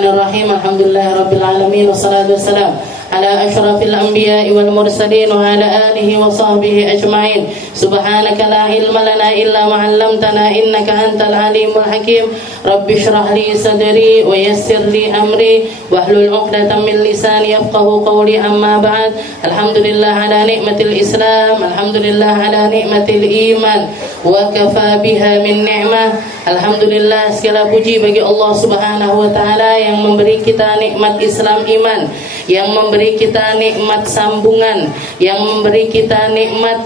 Bismillahirrahmanirrahim. Alhamdulillahirabbil alamin wassalatu wassalam ala asyrafil anbiya'i wal mursalin wa ala alihi wa sahbihi ajma'in. Subhanaka la ilma lana illa ma 'allamtana innaka antal alimul hakim. Rabbi shrah li sadri wa yassir li amri wahlul 'uqdatam min lisani yafqahu qawli. Amma ba'd. Alhamdulillah ala ni'matil Islam, alhamdulillah ala ni'matil iman wa kafa biha min ni'mah. Alhamdulillah, segala puji bagi Allah Subhanahu wa taala yang memberi kita nikmat Islam iman, yang memberi kita nikmat sambungan, yang memberi kita nikmat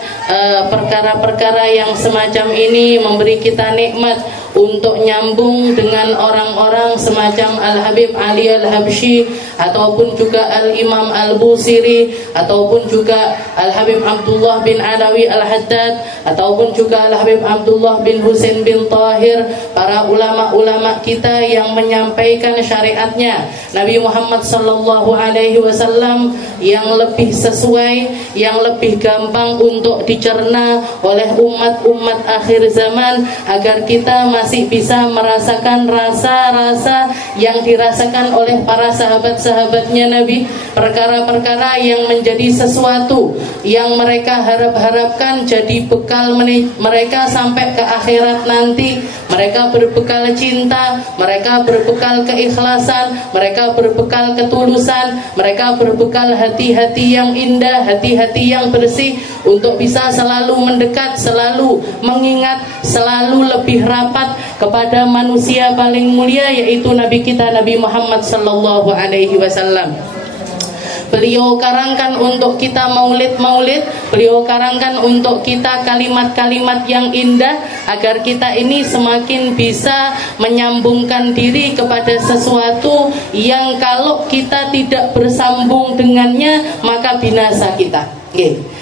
perkara-perkara yang semacam ini, memberi kita nikmat untuk nyambung dengan orang-orang semacam Al-Habib Ali Al-Habsyi, ataupun juga Al-Imam Al-Busiri, ataupun juga Al-Habib Abdullah bin Alawi Al-Haddad, ataupun juga Al-Habib Abdullah bin Husain bin Tahir, para ulama-ulama kita yang menyampaikan syariatnya Nabi Muhammad sallallahu alaihi wasallam yang lebih sesuai, yang lebih gampang untuk dicerna oleh umat-umat akhir zaman, agar kita masih bisa merasakan rasa-rasa yang dirasakan oleh para sahabat-sahabatnya Nabi, perkara-perkara yang menjadi sesuatu yang mereka harap-harapkan jadi bekal mereka sampai ke akhirat nanti. Mereka berbekal cinta, mereka berbekal keikhlasan, mereka berbekal ketulusan, mereka berbekal hati-hati yang indah, hati-hati yang bersih, untuk bisa selalu mendekat, selalu mengingat, selalu lebih rapat kepada manusia paling mulia, yaitu Nabi kita Nabi Muhammad sallallahu alaihi wasallam. Beliau karangkan untuk kita maulid-maulid, beliau karangkan untuk kita kalimat-kalimat yang indah, agar kita ini semakin bisa menyambungkan diri kepada sesuatu yang kalau kita tidak bersambung dengannya maka binasa kita.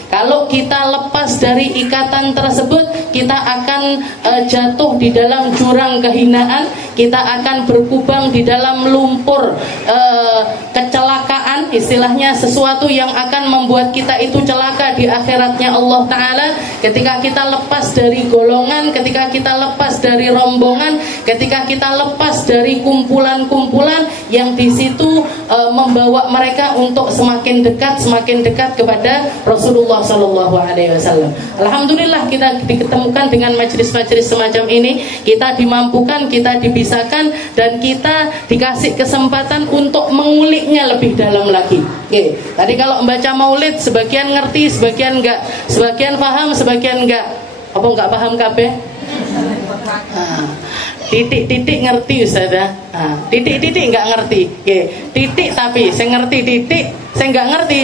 Kalau kita lepas dari ikatan tersebut, kita akan jatuh di dalam jurang kehinaan, kita akan berkubang di dalam lumpur kecelakaan, istilahnya sesuatu yang akan membuat kita itu celaka di akhiratnya Allah Ta'ala. Ketika kita lepas dari golongan, ketika kita lepas dari rombongan, ketika kita lepas dari kumpulan-kumpulan yang di situ membawa mereka untuk semakin dekat kepada Rasulullah Sallallahu Alaihi Wasallam. Alhamdulillah kita diketemukan dengan majelis-majelis semacam ini, kita dimampukan, kita dibisahkan, dan kita dikasih kesempatan untuk menguliknya lebih dalam lagi. Tadi kalau membaca maulid, sebagian ngerti, sebagian enggak, sebagian paham, sebagian enggak. Apa enggak paham kabeh? Titik-titik ngerti Ustazah. Titik-titik enggak ngerti. Titik tapi saya ngerti, titik saya enggak ngerti.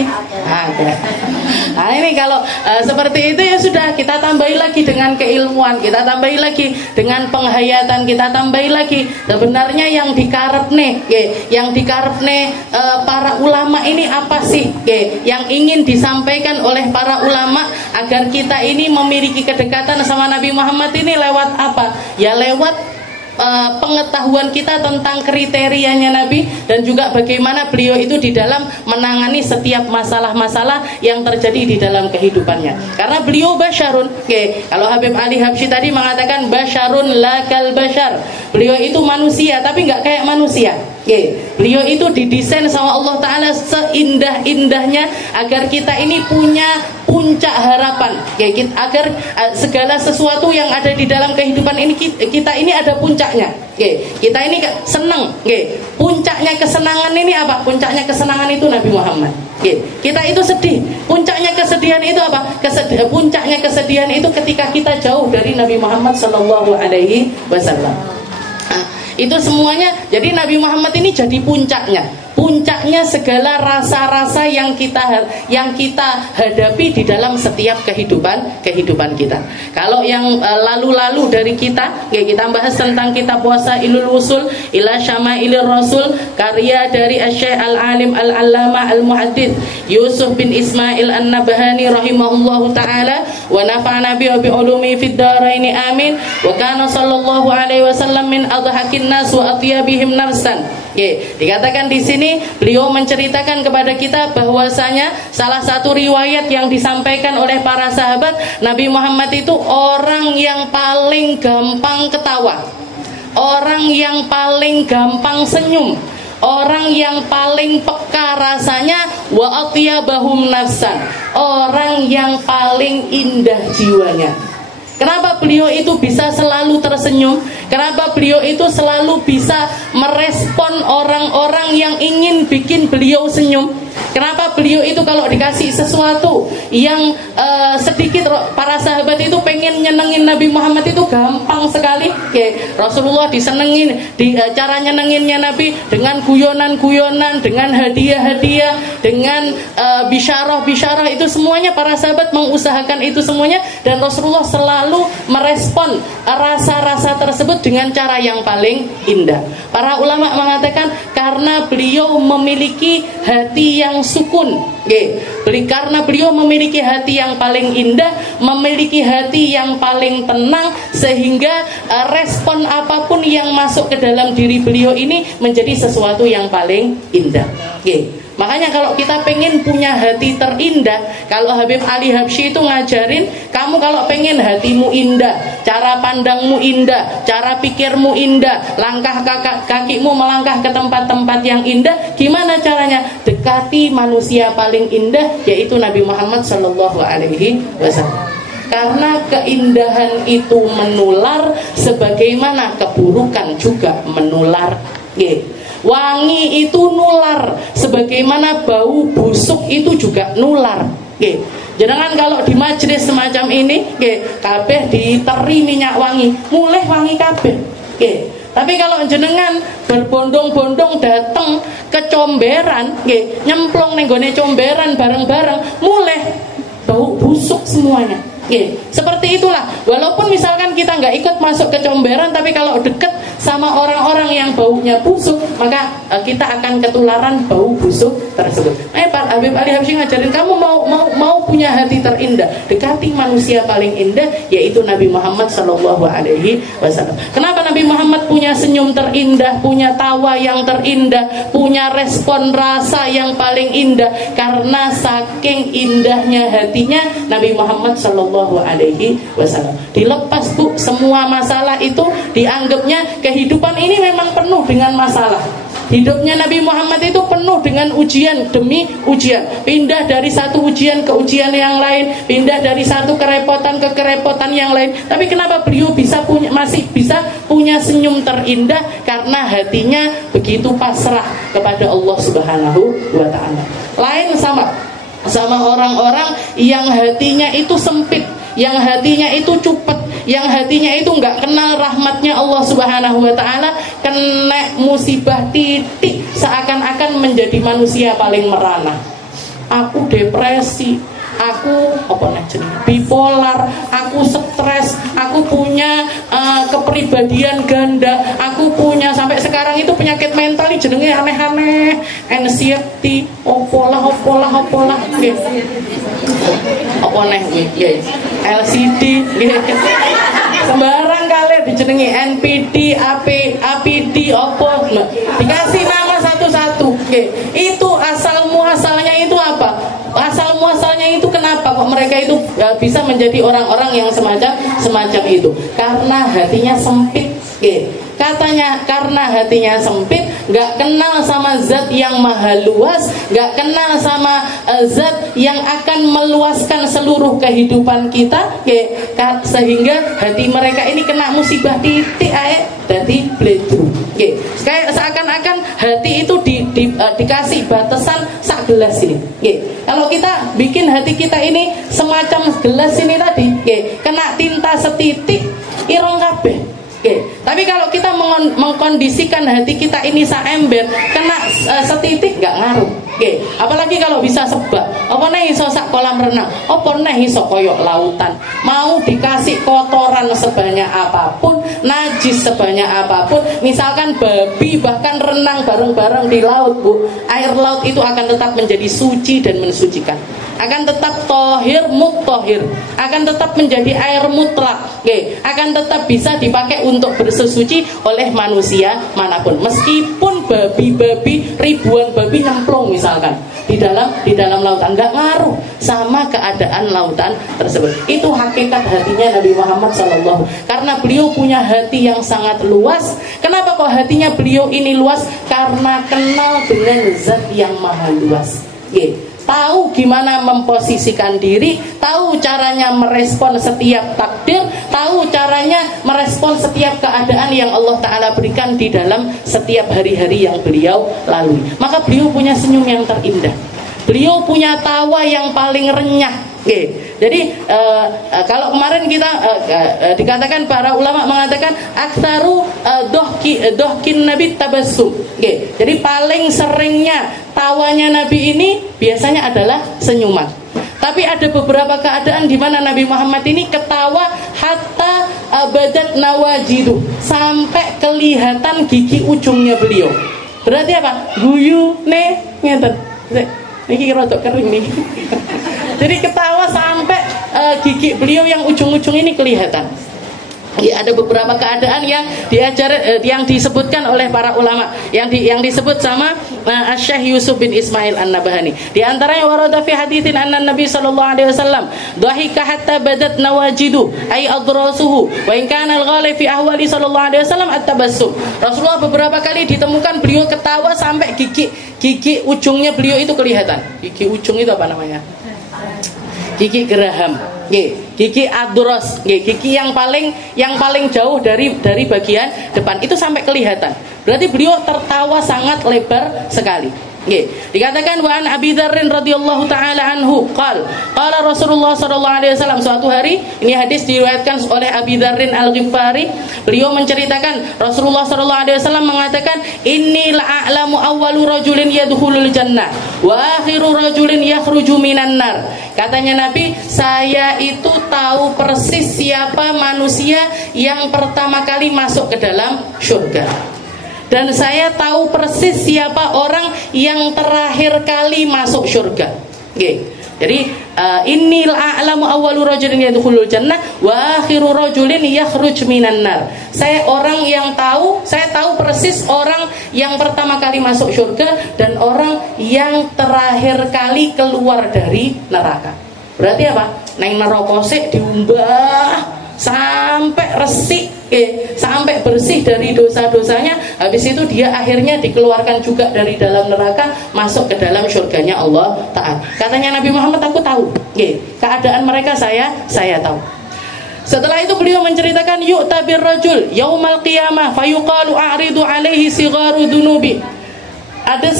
Nah ini kalau seperti itu ya sudah, kita tambahi lagi dengan keilmuan, kita tambahi lagi dengan penghayatan, kita tambahi lagi sebenarnya yang dikarepne, yang dikarepne para ulama ini apa sih, yang ingin disampaikan oleh para ulama agar kita ini memiliki kedekatan sama Nabi Muhammad ini lewat apa? Ya lewat pengetahuan kita tentang kriterianya Nabi, dan juga bagaimana beliau itu di dalam menangani setiap masalah-masalah yang terjadi di dalam kehidupannya. Karena beliau basyarun, kalau Habib Ali Habsyi tadi mengatakan basyarun la kal basyar, beliau itu manusia tapi nggak kayak manusia. Beliau itu didesain sama Allah Ta'ala seindah-indahnya agar kita ini punya puncak harapan, agar segala sesuatu yang ada di dalam kehidupan ini kita ini ada puncaknya. Kita ini senang. Puncaknya kesenangan ini apa? Puncaknya kesenangan itu Nabi Muhammad. Kita itu sedih. Puncaknya kesedihan itu apa? Puncaknya kesedihan itu ketika kita jauh dari Nabi Muhammad Sallallahu Alaihi Wasallam. Itu semuanya, jadi Nabi Muhammad ini jadi puncaknya segala rasa-rasa yang kita hadapi di dalam setiap kehidupan kita. Kalau yang lalu-lalu dari kita bahas tentang kitab Wasailul Wusul ila Syamailir Rasul, karya dari Asy-Syaikh Al-Alim Al-Allamah Al-Muhaddits Yusuf bin Ismail An-Nabhani rahimahullahu taala, wa nafa'ana bi ulumi fid dharain amin, wa kana sallallahu alaihi wasallam min adhakin nas wa atyabihim nafsan. Dikatakan di sini beliau menceritakan kepada kita bahwasanya salah satu riwayat yang disampaikan oleh para sahabat, Nabi Muhammad itu orang yang paling gampang ketawa, orang yang paling gampang senyum, orang yang paling peka rasanya, wa atyabahum nafsan, orang yang paling indah jiwanya. Kenapa beliau itu bisa selalu tersenyum? Kenapa beliau itu selalu bisa merespon orang-orang yang ingin bikin beliau senyum? Kenapa beliau itu kalau dikasih sesuatu yang sedikit, para sahabat itu pengen nyenengin Nabi Muhammad itu gampang sekali. Rasulullah disenengin, cara nyenenginnya Nabi dengan guyonan-guyonan, dengan hadiah-hadiah, dengan bisyarah-bisyarah, itu semuanya para sahabat mengusahakan itu semuanya, dan Rasulullah selalu merespon rasa-rasa tersebut dengan cara yang paling indah. Para ulama mengatakan karena beliau memiliki hati yang sukun, karena beliau memiliki hati yang paling indah, memiliki hati yang paling tenang, sehingga respon apapun yang masuk ke dalam diri beliau ini menjadi sesuatu yang paling indah. Makanya kalau kita pengen punya hati terindah, kalau Habib Ali Habsyi itu ngajarin, kamu kalau pengen hatimu indah, cara pandangmu indah, cara pikirmu indah, langkah kakimu melangkah ke tempat-tempat yang indah, gimana caranya? Dekati manusia paling indah, yaitu Nabi Muhammad SAW. Karena keindahan itu menular, sebagaimana keburukan juga menular. Wangi itu nular, sebagaimana bau busuk itu juga nular. Jangan kalau di majelis semacam ini, kabeh diteri minyak wangi, mulai wangi kabeh. Tapi kalau jenengan berbondong-bondong datang ke comberan, nyemplung nenggone comberan bareng-bareng, mulai bau busuk semuanya. Seperti itulah, walaupun misalkan kita nggak ikut masuk ke comberan, tapi kalau deket sama orang-orang yang baunya busuk, maka kita akan ketularan bau busuk tersebut. Pak Habib Ali Habsyi ngajarin, kamu mau punya hati terindah, dekati manusia paling indah, yaitu Nabi Muhammad SAW. Kenapa Nabi Muhammad punya senyum terindah, punya tawa yang terindah, punya respon rasa yang paling indah? Karena saking indahnya hatinya Nabi Muhammad SAW. Dilepas Bu, semua masalah itu dianggapnya, kehidupan ini memang penuh dengan masalah. Hidupnya Nabi Muhammad itu penuh dengan ujian demi ujian, pindah dari satu ujian ke ujian yang lain, pindah dari satu kerepotan ke kerepotan yang lain. Tapi kenapa beliau masih bisa punya senyum terindah? Karena hatinya begitu pasrah kepada Allah Subhanahu wa Ta'ala. Lain sama orang-orang yang hatinya itu sempit, yang hatinya itu cupet, yang hatinya itu nggak kenal rahmatnya Allah Subhanahu wa Ta'ala, kena musibah titik seakan-akan menjadi manusia paling merana. Aku depresi, aku bipolar, aku stres, aku punya kepribadian ganda, aku punya sampai sekarang itu penyakit mental ini jenenge aneh-aneh, anxiety, opolah, LCD, sembarang kalian dijenengi NPD, APD, opo, dikasih nama satu-satu. Itu asalnya itu apa? Asal-muasalnya itu kenapa kok mereka itu bisa menjadi orang-orang yang semacam itu? Karena hatinya sempit. Katanya karena hatinya sempit, gak kenal sama zat yang maha luas, gak kenal sama zat yang akan meluaskan seluruh kehidupan kita, sehingga hati mereka ini kena musibah titik ae dadi bledru. Kayak seakan-akan hati itu dikasih batasan sak gelas ini. Kalau kita bikin hati kita ini semacam gelas ini tadi, kena tinta setitik ireng kabeh. Tapi kalau kita mengkondisikan hati kita ini saember, kena setitik nggak ngaruh. Apalagi kalau bisa sebab, apa nih iso sak kolam renang, apa nih iso koyok lautan. Mau dikasih kotoran sebanyak apapun, najis sebanyak apapun, misalkan babi bahkan renang bareng-bareng di laut Bu, air laut itu akan tetap menjadi suci dan mensucikan, akan tetap tohir muttohir, akan tetap menjadi air mutlak, akan tetap bisa dipakai untuk bersesuci oleh manusia manapun. Meskipun babi-babi, ribuan babi nyemplung misalnya misalkan di dalam lautan, nggak ngaruh sama keadaan lautan tersebut. Itu hakikat hatinya Nabi Muhammad SAW. Karena beliau punya hati yang sangat luas. Kenapa kok hatinya beliau ini luas? Karena kenal dengan zat yang maha luas. Tahu gimana memposisikan diri, tahu caranya merespon setiap takdir, tahu caranya merespon setiap keadaan yang Allah Ta'ala berikan di dalam setiap hari-hari yang beliau lalui. Maka beliau punya senyum yang terindah, beliau punya tawa yang paling renyah. Jadi kalau kemarin kita dikatakan, para ulama mengatakan aktsaru dohkin Nabi tabassum. Jadi paling seringnya tawanya Nabi ini biasanya adalah senyuman. Tapi ada beberapa keadaan di mana Nabi Muhammad ini ketawa hatta badat nawajidu, sampai kelihatan gigi ujungnya beliau. Berarti apa? Guyu ne ngeten. Ini rodok kering nih. Jadi ketawa sampai gigi beliau yang ujung-ujung ini kelihatan. Ada beberapa keadaan yang yang disebutkan oleh para ulama, yang disebut sama Syekh Yusuf bin Ismail An-Nabhani. Di antaranya warada fi haditsin anna Nabi sallallahu alaihi wasallam dhahika hatta badat nawajidu ay adrasuhu wa in kana al-ghalib fi ahwali sallallahu alaihi wasallam at-tabassum. Rasulullah beberapa kali ditemukan beliau ketawa sampai gigi ujungnya beliau itu kelihatan. Gigi ujung itu apa namanya? Gigi geraham, gigi adros, gigi yang paling jauh dari bagian depan itu sampai kelihatan. Berarti beliau tertawa sangat lebar sekali. Dikatakan wa an Abi Dzarrin radhiyallahu taala anhu qala Rasulullah sallallahu alaihi wasallam, suatu hari, ini hadis diriwayatkan oleh Abi Dzarrin Al-Ghifari, beliau menceritakan Rasulullah sallallahu alaihi wasallam mengatakan, inni la'alamu awwalu rajulin yadkhulul jannah wa akhiru rajulin yakhruju minan nar. Katanya Nabi, saya itu tahu persis siapa manusia yang pertama kali masuk ke dalam surga. Dan saya tahu persis siapa orang yang terakhir kali masuk surga. Jadi innil a'lamu awwalu rajulin yadkhulul jannah wa akhiru rajulin yakhruj minan nar. Saya tahu persis orang yang pertama kali masuk surga dan orang yang terakhir kali keluar dari neraka. Berarti apa? Nang neraka sik diumbah sampai resik, sampai bersih dari dosa-dosanya. Habis itu dia akhirnya dikeluarkan juga dari dalam neraka, masuk ke dalam surganya Allah Ta'ala. Katanya Nabi Muhammad, aku tahu keadaan mereka, saya tahu. Setelah itu beliau menceritakan, yu'tabir rajul yaumal qiyamah fayuqalu a'ridu alaihi sigharu dunubi. Ada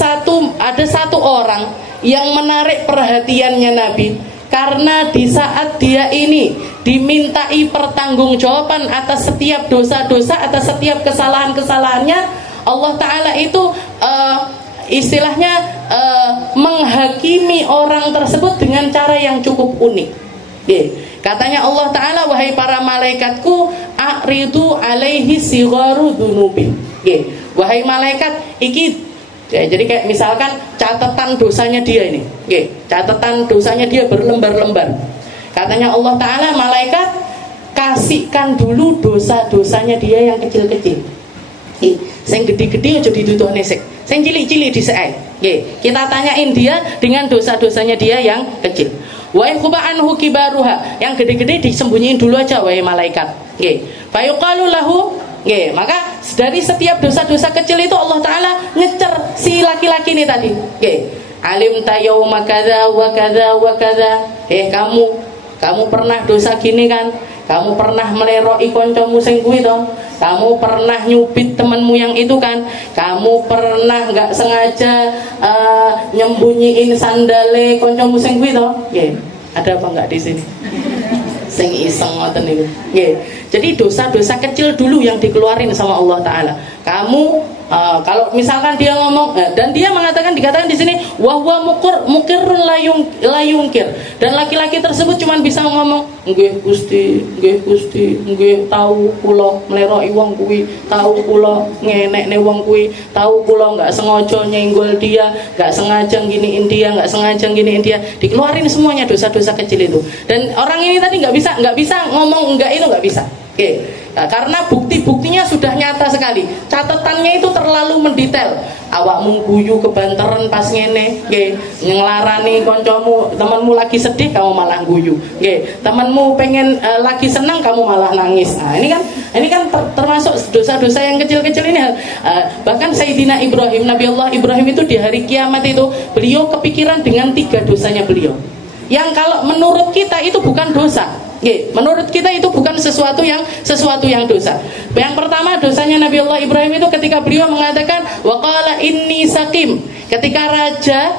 satu orang yang menarik perhatiannya Nabi, karena di saat dia ini dimintai pertanggungjawaban atas setiap dosa-dosa, atas setiap kesalahan-kesalahannya, Allah Ta'ala itu istilahnya menghakimi orang tersebut dengan cara yang cukup unik. Katanya Allah Ta'ala, wahai para malaikatku, a'ridu alaihi sigharu dunubi. Wahai malaikat, iki jadi kayak misalkan catatan dosanya dia ini, catatan dosanya dia berlembar-lembar. Katanya Allah Ta'ala, malaikat, kasihkan dulu dosa-dosanya dia yang kecil-kecil. Sing gede-gede aja ditutuhne sik, sing cilik-cilik disek. Kita tanyain dia dengan dosa-dosanya dia yang kecil. Wa ikhba anhu kibaruha, yang gede-gede disembunyiin dulu aja wahai malaikat. Fa yuqalu lahu, maka dari setiap dosa-dosa kecil itu Allah Ta'ala ngecer si laki-laki ini tadi. Alim tayauma kadza wa kadza wa kadza. Kamu pernah dosa gini kan? Kamu pernah meleroki kancamu sing kuwi to? Kamu pernah nyubit temanmu yang itu kan? Kamu pernah enggak sengaja nyembunyiin sandale kancamu sing kuwi to? Ada apa enggak di sini? Sing iseng ngoten niku. Jadi dosa-dosa kecil dulu yang dikeluarin sama Allah Ta'ala. Kamu kalau misalkan dia ngomong, dan dia dikatakan di sini wahwa mukirrun layungkir, dan laki-laki tersebut cuma bisa ngomong nggih Gusti, nggih tahu kula mleroki wong kuwi, tahu kula ngenekne wong kuwi, tahu kula enggak sengaja nyenggol dia, enggak sengaja giniin dia, dikeluarin semuanya dosa-dosa kecil itu. Dan orang ini tadi enggak bisa ngomong enggak, itu enggak bisa. Nah, karena bukti-buktinya sudah nyata sekali. Catatannya itu terlalu mendetail. Awakmu guyu kebanteran pas ngene, nggih, nglarani kancamu, temanmu lagi sedih kamu malah guyu. Nggih, temanmu pengen lagi senang kamu malah nangis. Nah, ini kan termasuk dosa-dosa yang kecil-kecil ini. Bahkan Sayyidina Ibrahim, Nabi Allah Ibrahim itu di hari kiamat itu beliau kepikiran dengan 3 dosanya beliau. Yang kalau menurut kita itu bukan dosa. Menurut kita itu bukan sesuatu yang dosa. Yang pertama dosanya Nabi Allah Ibrahim itu ketika beliau mengatakan waqala inni sakim. Ketika raja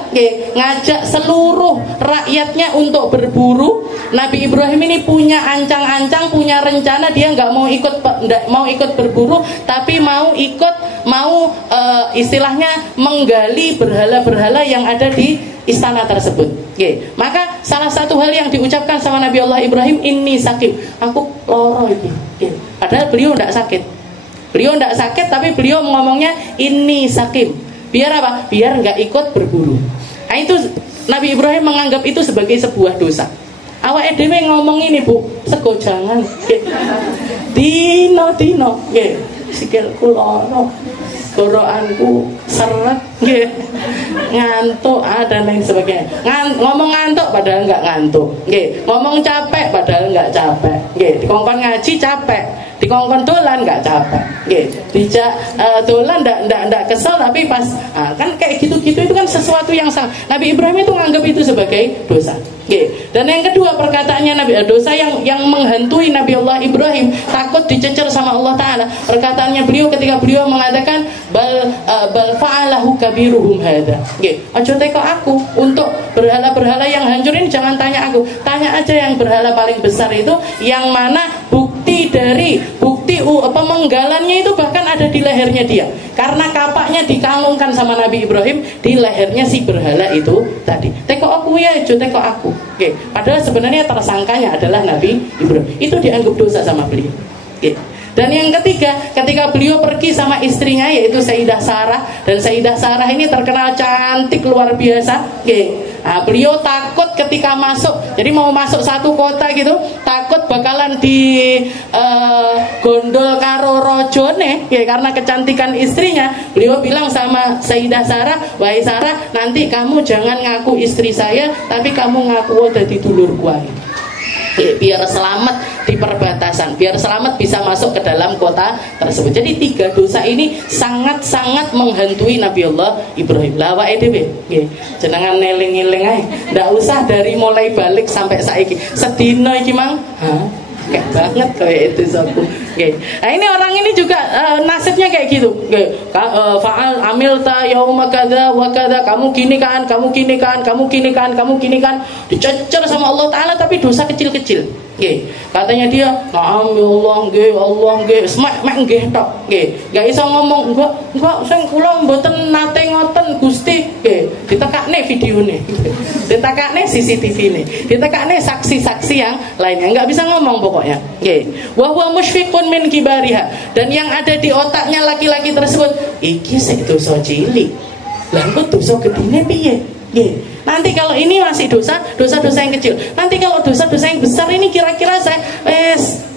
ngajak seluruh rakyatnya untuk berburu, Nabi Ibrahim ini punya ancang-ancang, punya rencana, dia nggak mau ikut berburu, tapi mau istilahnya menggali berhala-berhala yang ada di istana tersebut. Maka salah satu hal yang diucapkan sama Nabi Allah Ibrahim, inni sakim, aku loro iki. Padahal beliau tidak sakit. Beliau tidak sakit, tapi beliau ngomongnya inni sakim. Biar apa? Biar nggak ikut berburu. Nah, itu Nabi Ibrahim menganggap itu sebagai sebuah dosa. Awake dhewe ngomong ini, Bu, sego jangan. Dino, sikilku loro, gorokanku seret, ngantuk, dan lain sebagainya. Ngomong ngantuk padahal nggak ngantuk, ngomong capek padahal nggak capek, dikongkon ngaji capek, dikongkon dolan nggak capek, dijak dolan ndak kesel, tapi pas kan kayak gitu-gitu itu kan sesuatu yang salah. Nabi Ibrahim itu menganggap itu sebagai dosa. Dan yang kedua perkataannya dosa yang menghantui Nabi Allah Ibrahim, takut dicecer sama Allah Ta'ala. Perkataannya beliau ketika beliau mengatakan bal fa'alahu kabiruhum hadza. Aja teko aku untuk berhala-berhala yang hancur ini, jangan tanya aku. Tanya aja yang berhala paling besar itu, yang mana bukti pemenggalannya itu bahkan ada di lehernya dia. Karena kapaknya dikalungkan sama Nabi Ibrahim di lehernya si berhala itu tadi. Teko aku ya, aja teko aku. Padahal sebenarnya tersangkanya adalah Nabi Ibrahim. Itu dianggap dosa sama beliau. Dan yang ketiga, ketika beliau pergi sama istrinya yaitu Sayyidah Sarah, dan Sayyidah Sarah ini terkenal cantik luar biasa. Nah, beliau takut ketika masuk, jadi mau masuk satu kota gitu, takut bakalan di gondol karo rojone, karena kecantikan istrinya. Beliau bilang sama Sayyidah Sarah, wahai Sarah, nanti kamu jangan ngaku istri saya, tapi kamu ngaku dadi dulurku ae. Biar selamat di perbatasan, biar selamat bisa masuk ke dalam kota tersebut. Jadi 3 dosa ini sangat-sangat menghantui Nabi Allah Ibrahim. Lah awake dhewe jenengan eling-eling ae, ndak usah dari mulai balik sampai saiki. Sedina iki mang, kayak banget kayak itu aku. Nah ini orang ini juga nasibnya kayak gitu. Fa'al amilta yauma kadza wa kadza, kamu gini kan, dicecer sama Allah Ta'ala, tapi dosa kecil-kecil. Katanya dia, "Na'am ya Allah, nggih, semak nggih tok." Enggak iso ngomong, enggak sing kula mboten nate ngoten Gusti. Ditekakne videone. Ditekakne CCTV-ne. Ditekakne saksi-saksi yang lainnya. Enggak bisa ngomong pokoknya. Wa huwa musyfiqun min kibariha, dan yang ada di otaknya laki-laki tersebut, iki sik dosa cilik. Lah kok dosa gedene piye? Nanti kalau ini masih dosa-dosa yang kecil. Nanti kalau dosa-dosa yang besar ini kira-kira saya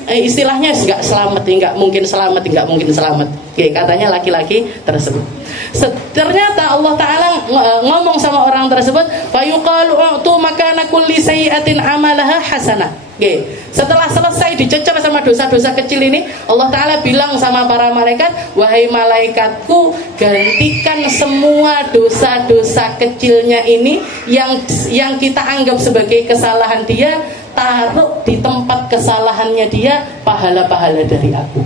istilahnya nggak selamat, nggak mungkin selamat. Katanya laki-laki tersebut. Ternyata Allah Ta'ala ngomong sama orang tersebut, fayuqalu u'tu makana kulli sayyi'atin amalaha hasanah. Setelah selesai dicecer sama dosa-dosa kecil ini, Allah Ta'ala bilang sama para malaikat, wahai malaikatku, gantikan semua dosa-dosa kecilnya ini yang kita anggap sebagai kesalahan dia, taruh di tempat kesalahannya dia pahala-pahala dari aku.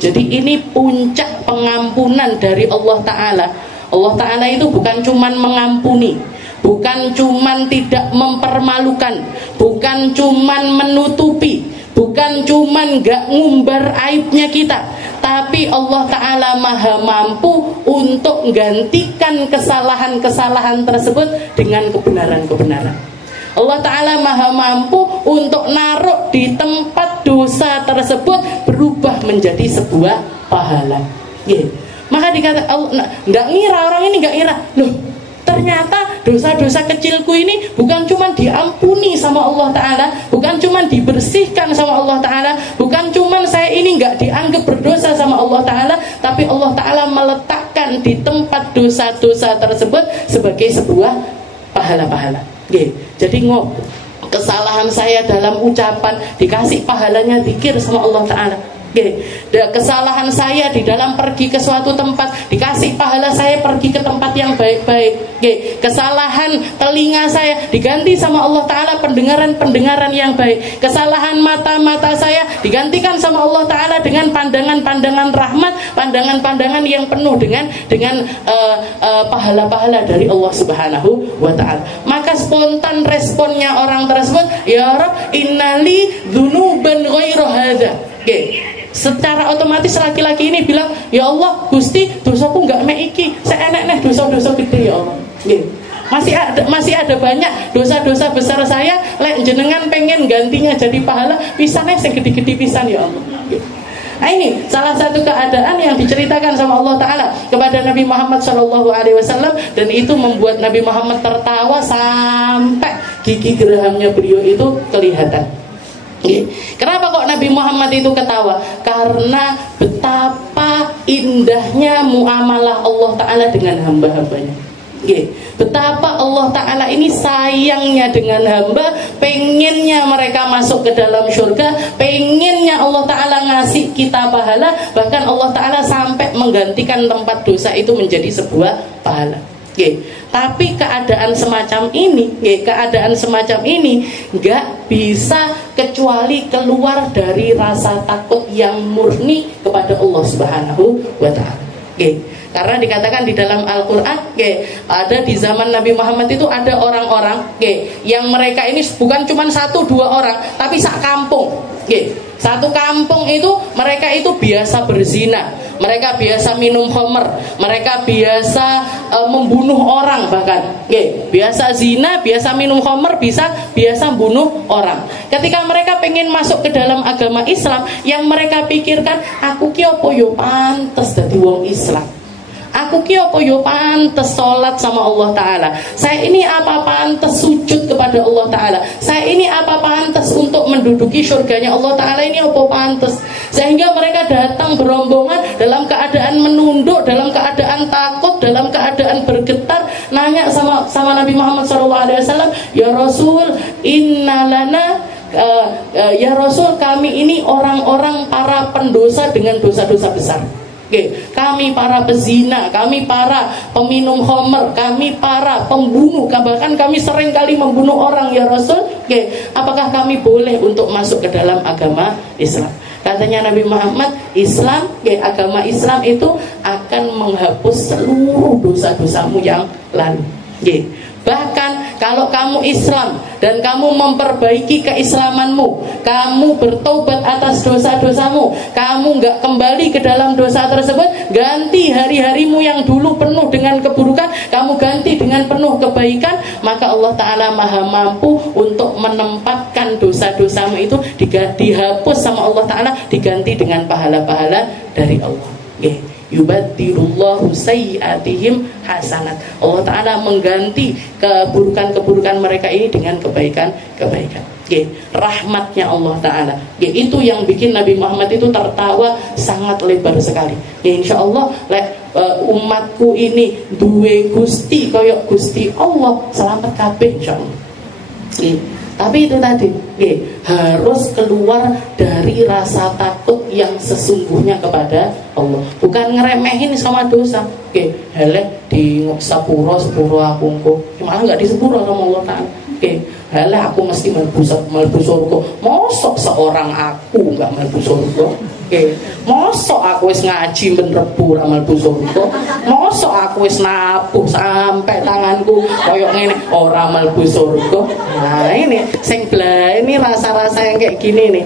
Jadi ini puncak pengampunan dari Allah Ta'ala. Allah Ta'ala itu bukan cuman mengampuni, bukan cuman tidak mempermalukan, bukan cuman menutupi, bukan cuman gak ngumbar aibnya kita, tapi Allah Ta'ala maha mampu untuk menggantikan kesalahan-kesalahan tersebut dengan kebenaran-kebenaran. Allah Ta'ala maha mampu untuk naruh di tempat dosa tersebut berubah menjadi sebuah pahala. Maka dikata Allah, nggak ngira, orang ini nggak ngira, loh ternyata dosa-dosa kecilku ini bukan cuma diampuni sama Allah Ta'ala, bukan cuma dibersihkan sama Allah Ta'ala, bukan cuma saya ini nggak dianggap berdosa sama Allah Ta'ala, tapi Allah Ta'ala meletakkan di tempat dosa-dosa tersebut sebagai sebuah pahala-pahala. Jadi kesalahan saya dalam ucapan dikasih pahalanya zikir sama Allah Ta'ala. Kesalahan saya di dalam pergi ke suatu tempat dikasih pahala saya pergi ke tempat yang baik-baik. Kesalahan telinga saya diganti sama Allah Ta'ala pendengaran-pendengaran yang baik. Kesalahan mata-mata saya digantikan sama Allah Ta'ala dengan pandangan-pandangan rahmat, pandangan-pandangan yang penuh dengan pahala-pahala dari Allah Subhanahu wa Ta'ala. Maka spontan responnya orang tersebut, ya Rabb, innali dzunuban ghairu hadza. Secara otomatis laki-laki ini bilang, ya Allah, Gusti, dosaku nggak meiki, saya enek dosa-dosa gede ya Allah. Masih ada banyak dosa-dosa besar saya, lek jenengan pengen gantinya jadi pahala, pisane sing gede-gede pisan ya Allah. Nah, ini salah satu keadaan yang diceritakan sama Allah Ta'ala kepada Nabi Muhammad SAW, dan itu membuat Nabi Muhammad tertawa sampai gigi geraham beliau itu kelihatan. Kenapa kok Nabi Muhammad itu ketawa? Karena betapa indahnya muamalah Allah Ta'ala dengan hamba-hambanya. Betapa Allah Ta'ala ini sayangnya dengan hamba, pengennya mereka masuk ke dalam surga, pengennya Allah Ta'ala ngasih kita pahala, bahkan Allah Ta'ala sampai menggantikan tempat dosa itu menjadi sebuah pahala. Tapi keadaan semacam ini nggak bisa kecuali keluar dari rasa takut yang murni kepada Allah Subhanahu wa Ta'ala. Karena dikatakan di dalam Al-Quran, ada di zaman Nabi Muhammad itu ada orang-orang yang mereka ini bukan cuma 1-2 orang, tapi sak kampung. Satu kampung itu mereka itu biasa berzina, mereka biasa minum khamr, mereka biasa membunuh orang, bahkan biasa zina, biasa minum khamr, biasa bunuh orang. Ketika mereka pengen masuk ke dalam agama Islam, yang mereka pikirkan, aku ki opo yo pantes dadi wong Islam, aku ki opo yo pantes sholat sama Allah Ta'ala, saya ini apa pantes sujud kepada Allah Ta'ala, saya ini apa pantes untuk menduduki surganya Allah Ta'ala, ini opo pantes. Sehingga mereka datang berombongan dalam keadaan menunduk, dalam keadaan takut, dalam keadaan bergetar, nanya sama Nabi Muhammad SAW, ya Rasul, innalana ya Rasul, kami ini orang-orang para pendosa dengan dosa-dosa besar. Kami para pezina, kami para peminum khamr, kami para pembunuh, bahkan kami sering kali membunuh orang ya Rasul. Apakah kami boleh untuk masuk ke dalam agama Islam? Katanya Nabi Muhammad, Islam, agama Islam itu akan menghapus seluruh dosa-dosamu yang lalu. Bahkan kalau kamu Islam dan kamu memperbaiki keislamanmu, kamu bertobat atas dosa-dosamu, kamu nggak kembali ke dalam dosa tersebut, ganti hari-harimu yang dulu penuh dengan keburukan, kamu ganti dengan penuh kebaikan, maka Allah Ta'ala maha mampu untuk menempatkan dosa-dosamu itu dihapus sama Allah Ta'ala, diganti dengan pahala-pahala dari Allah. Yubaddilullahu sayyi'atihim hasanat. Allah Ta'ala mengganti keburukan-keburukan mereka ini dengan kebaikan-kebaikan. Rahmatnya Allah Ta'ala. Itu yang bikin Nabi Muhammad itu tertawa sangat lebar sekali. Insya Allah umatku ini duwe Gusti koyok Gusti Allah, selamat kabeh insya Allah. Tapi itu tadi, harus keluar dari rasa takut yang sesungguhnya kepada Allah, bukan ngeremehin sama dosa. Heleh di sepuro aku malah nggak di sepuro sama Allah Ta'ala. Heleh aku mesti mlebu surga. Mosok seorang aku nggak mlebu surga? Mosok aku wis ngaji ben Rebu ra mlebu surga? Mosok aku wis nabuh sampai tanganku koyok ngene ora mlebu surga? Nah ini sing ini rasa-rasa yang kayak gini nih,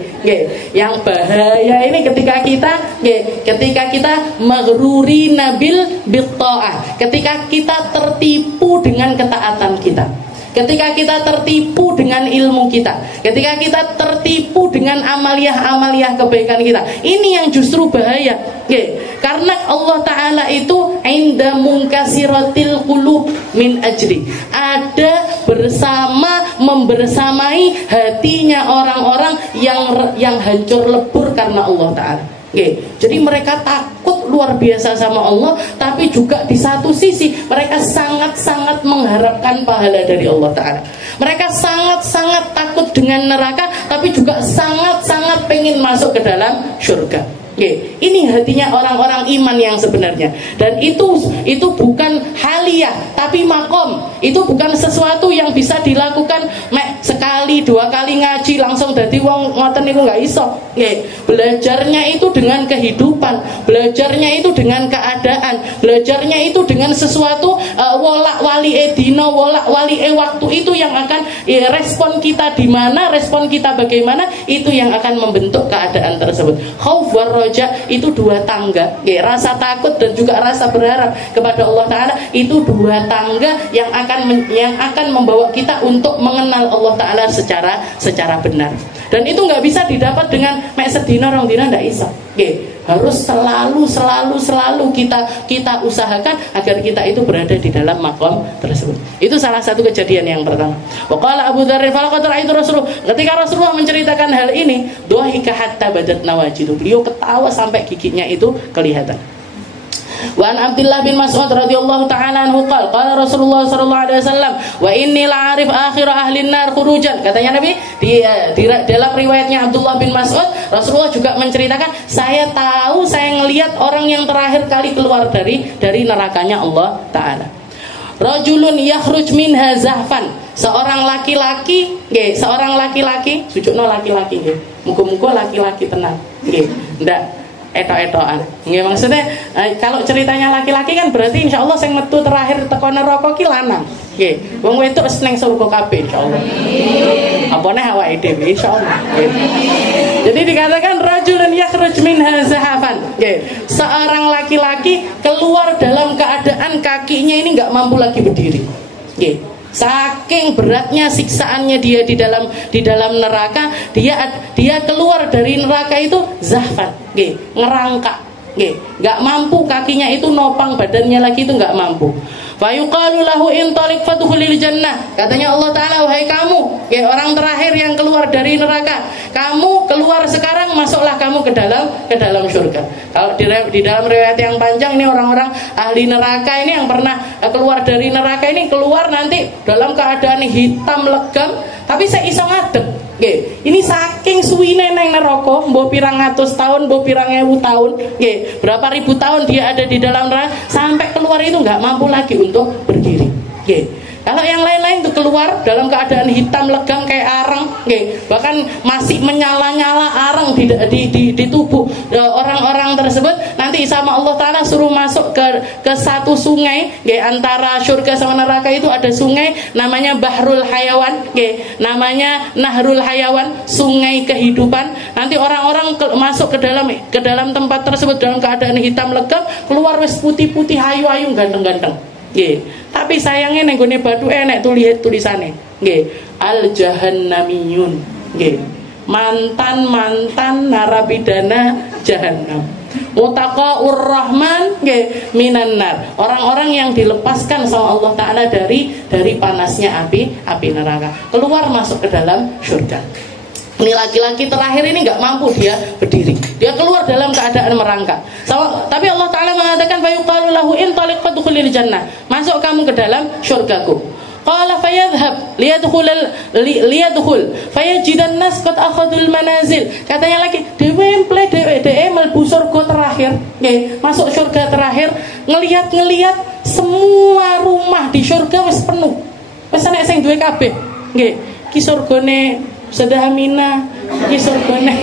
yang bahaya ini ketika kita maghruri nabil bitta'ah, ketika kita tertipu dengan ketaatan kita. ketika kita tertipu dengan ilmu kita, ketika kita tertipu dengan amaliah-amaliah kebaikan kita, ini yang justru bahaya. Karena Allah Ta'ala itu inda munkasiratil qulub min ajri, ada membersamai hatinya orang-orang yang hancur lebur karena Allah Ta'ala. Jadi mereka takut luar biasa sama Allah, tapi juga di satu sisi mereka sangat-sangat mengharapkan pahala dari Allah Ta'ala. Mereka sangat-sangat takut dengan neraka, tapi juga sangat-sangat pengen masuk ke dalam surga. Ini hatinya orang-orang iman yang sebenarnya. Dan itu bukan haliyah, tapi makom. Itu bukan sesuatu yang bisa dilakukan sekali, 2 kali ngaji langsung dadi wong ngoten niku nggak iso. Belajarnya itu dengan kehidupan, belajarnya itu dengan keadaan, belajarnya itu dengan sesuatu wolak wali edino, wolak wali waktu itu yang akan respon kita di mana, respon kita bagaimana, itu yang akan membentuk keadaan tersebut. Khauf war roja itu 2 tangga, rasa takut dan juga rasa berharap kepada Allah Ta'ala, itu 2 tangga yang akan membawa kita untuk mengenal Allah Ta'ala secara benar. Dan itu nggak bisa didapat dengan mek sedina rong dina, ndak iso. Harus selalu kita usahakan agar kita itu berada di dalam makom tersebut. Itu salah satu kejadian yang pertama. Waqala Abu Dzar falaqad ra'aitu Rasulullah, ketika Rasulullah menceritakan hal ini, dhahika hatta badat nawajidu, beliau ketawa sampai giginya itu kelihatan. Wa an Abdullah bin Mas'ud radhiyallahu ta'ala anhu qala Rasulullah sallallahu alaihi wasallam wa inni la'arif akhir ahli nar khurujan. Katanya Nabi di dalam riwayatnya Abdullah bin Mas'ud, Rasulullah juga menceritakan, saya tahu, saya ngelihat orang yang terakhir kali keluar dari nerakanya Allah Ta'ala. Rajulun yakhruj minha zahfan, seorang laki-laki, sujukno laki-laki nggih. Muga-muga laki-laki tenan. Nggih, ndak etok-etokan. Nggih, maksudnya kalau ceritanya laki-laki kan berarti insyaallah sing metu terakhir teko neraka ki lanang. Nggih, wong wedok wis ning surga kabeh insyaallah. Apa neh awake dhewe insyaallah. Jadi dikatakan rajulun yakhruj minha zahafan. Nggih, seorang laki-laki keluar dalam keadaan kakinya ini enggak mampu lagi berdiri. Nggih. Saking beratnya siksaannya dia di dalam neraka, dia keluar dari neraka itu zahfan, ngerangkak, nggak mampu, kakinya itu nopang badannya lagi itu nggak mampu. Fayuqalu lahu intaliq fadkhulil jannah. Katanya Allah Ta'ala, wahai kamu, orang terakhir yang keluar dari neraka, kamu keluar sekarang, masuklah kamu ke dalam surga. Kalau di dalam riwayat yang panjang ini, orang-orang ahli neraka ini yang pernah keluar dari neraka ini keluar nanti dalam keadaan hitam legam, tapi saya iso ngadeg. Ini saking suwine nang neraka, mbok pirang atus tahun, mbok pirang ewu tahun, berapa ribu tahun dia ada di dalam neraka, sampai keluar itu nggak mampu lagi untuk berdiri. Kalau yang lain-lain itu keluar dalam keadaan hitam legam kayak arang, bahkan masih menyala-nyala arang di tubuh orang-orang tersebut, nanti sama Allah Ta'ala suruh masuk ke satu sungai, antara surga sama neraka itu ada sungai namanya Bahrul Hayawan, namanya Nahrul Hayawan, sungai kehidupan. Nanti orang-orang masuk ke dalam tempat tersebut dalam keadaan hitam legam, keluar wis putih-putih, ayu-ayu, ganteng-ganteng. Tapi sayangnya ning gone batu enek tulisane, al-jahannamiyun, mantan narapidana jahanam, mutaqaur rahman, minan nar, orang-orang yang dilepaskan sama Allah Ta'ala dari panasnya api neraka, keluar masuk ke dalam surga. Ini laki-laki terakhir ini nggak mampu dia berdiri, dia keluar dalam keadaan merangkak. Tapi Allah Ta'ala mengatakan, fayuqalu lahu intaliq fadkhulil jannah, masuk kamu ke dalam surgaku. Qala fayadhhab liyadkhul fayajidan nas qad akhadul manazil. Katanya lagi, dhewe mlebu surga terakhir, masuk surga terakhir, ngelihat semua rumah di surga wis penuh. Wis nek sing duwe kabeh. Nggih, ki surgane Sedah Amina, iki surgane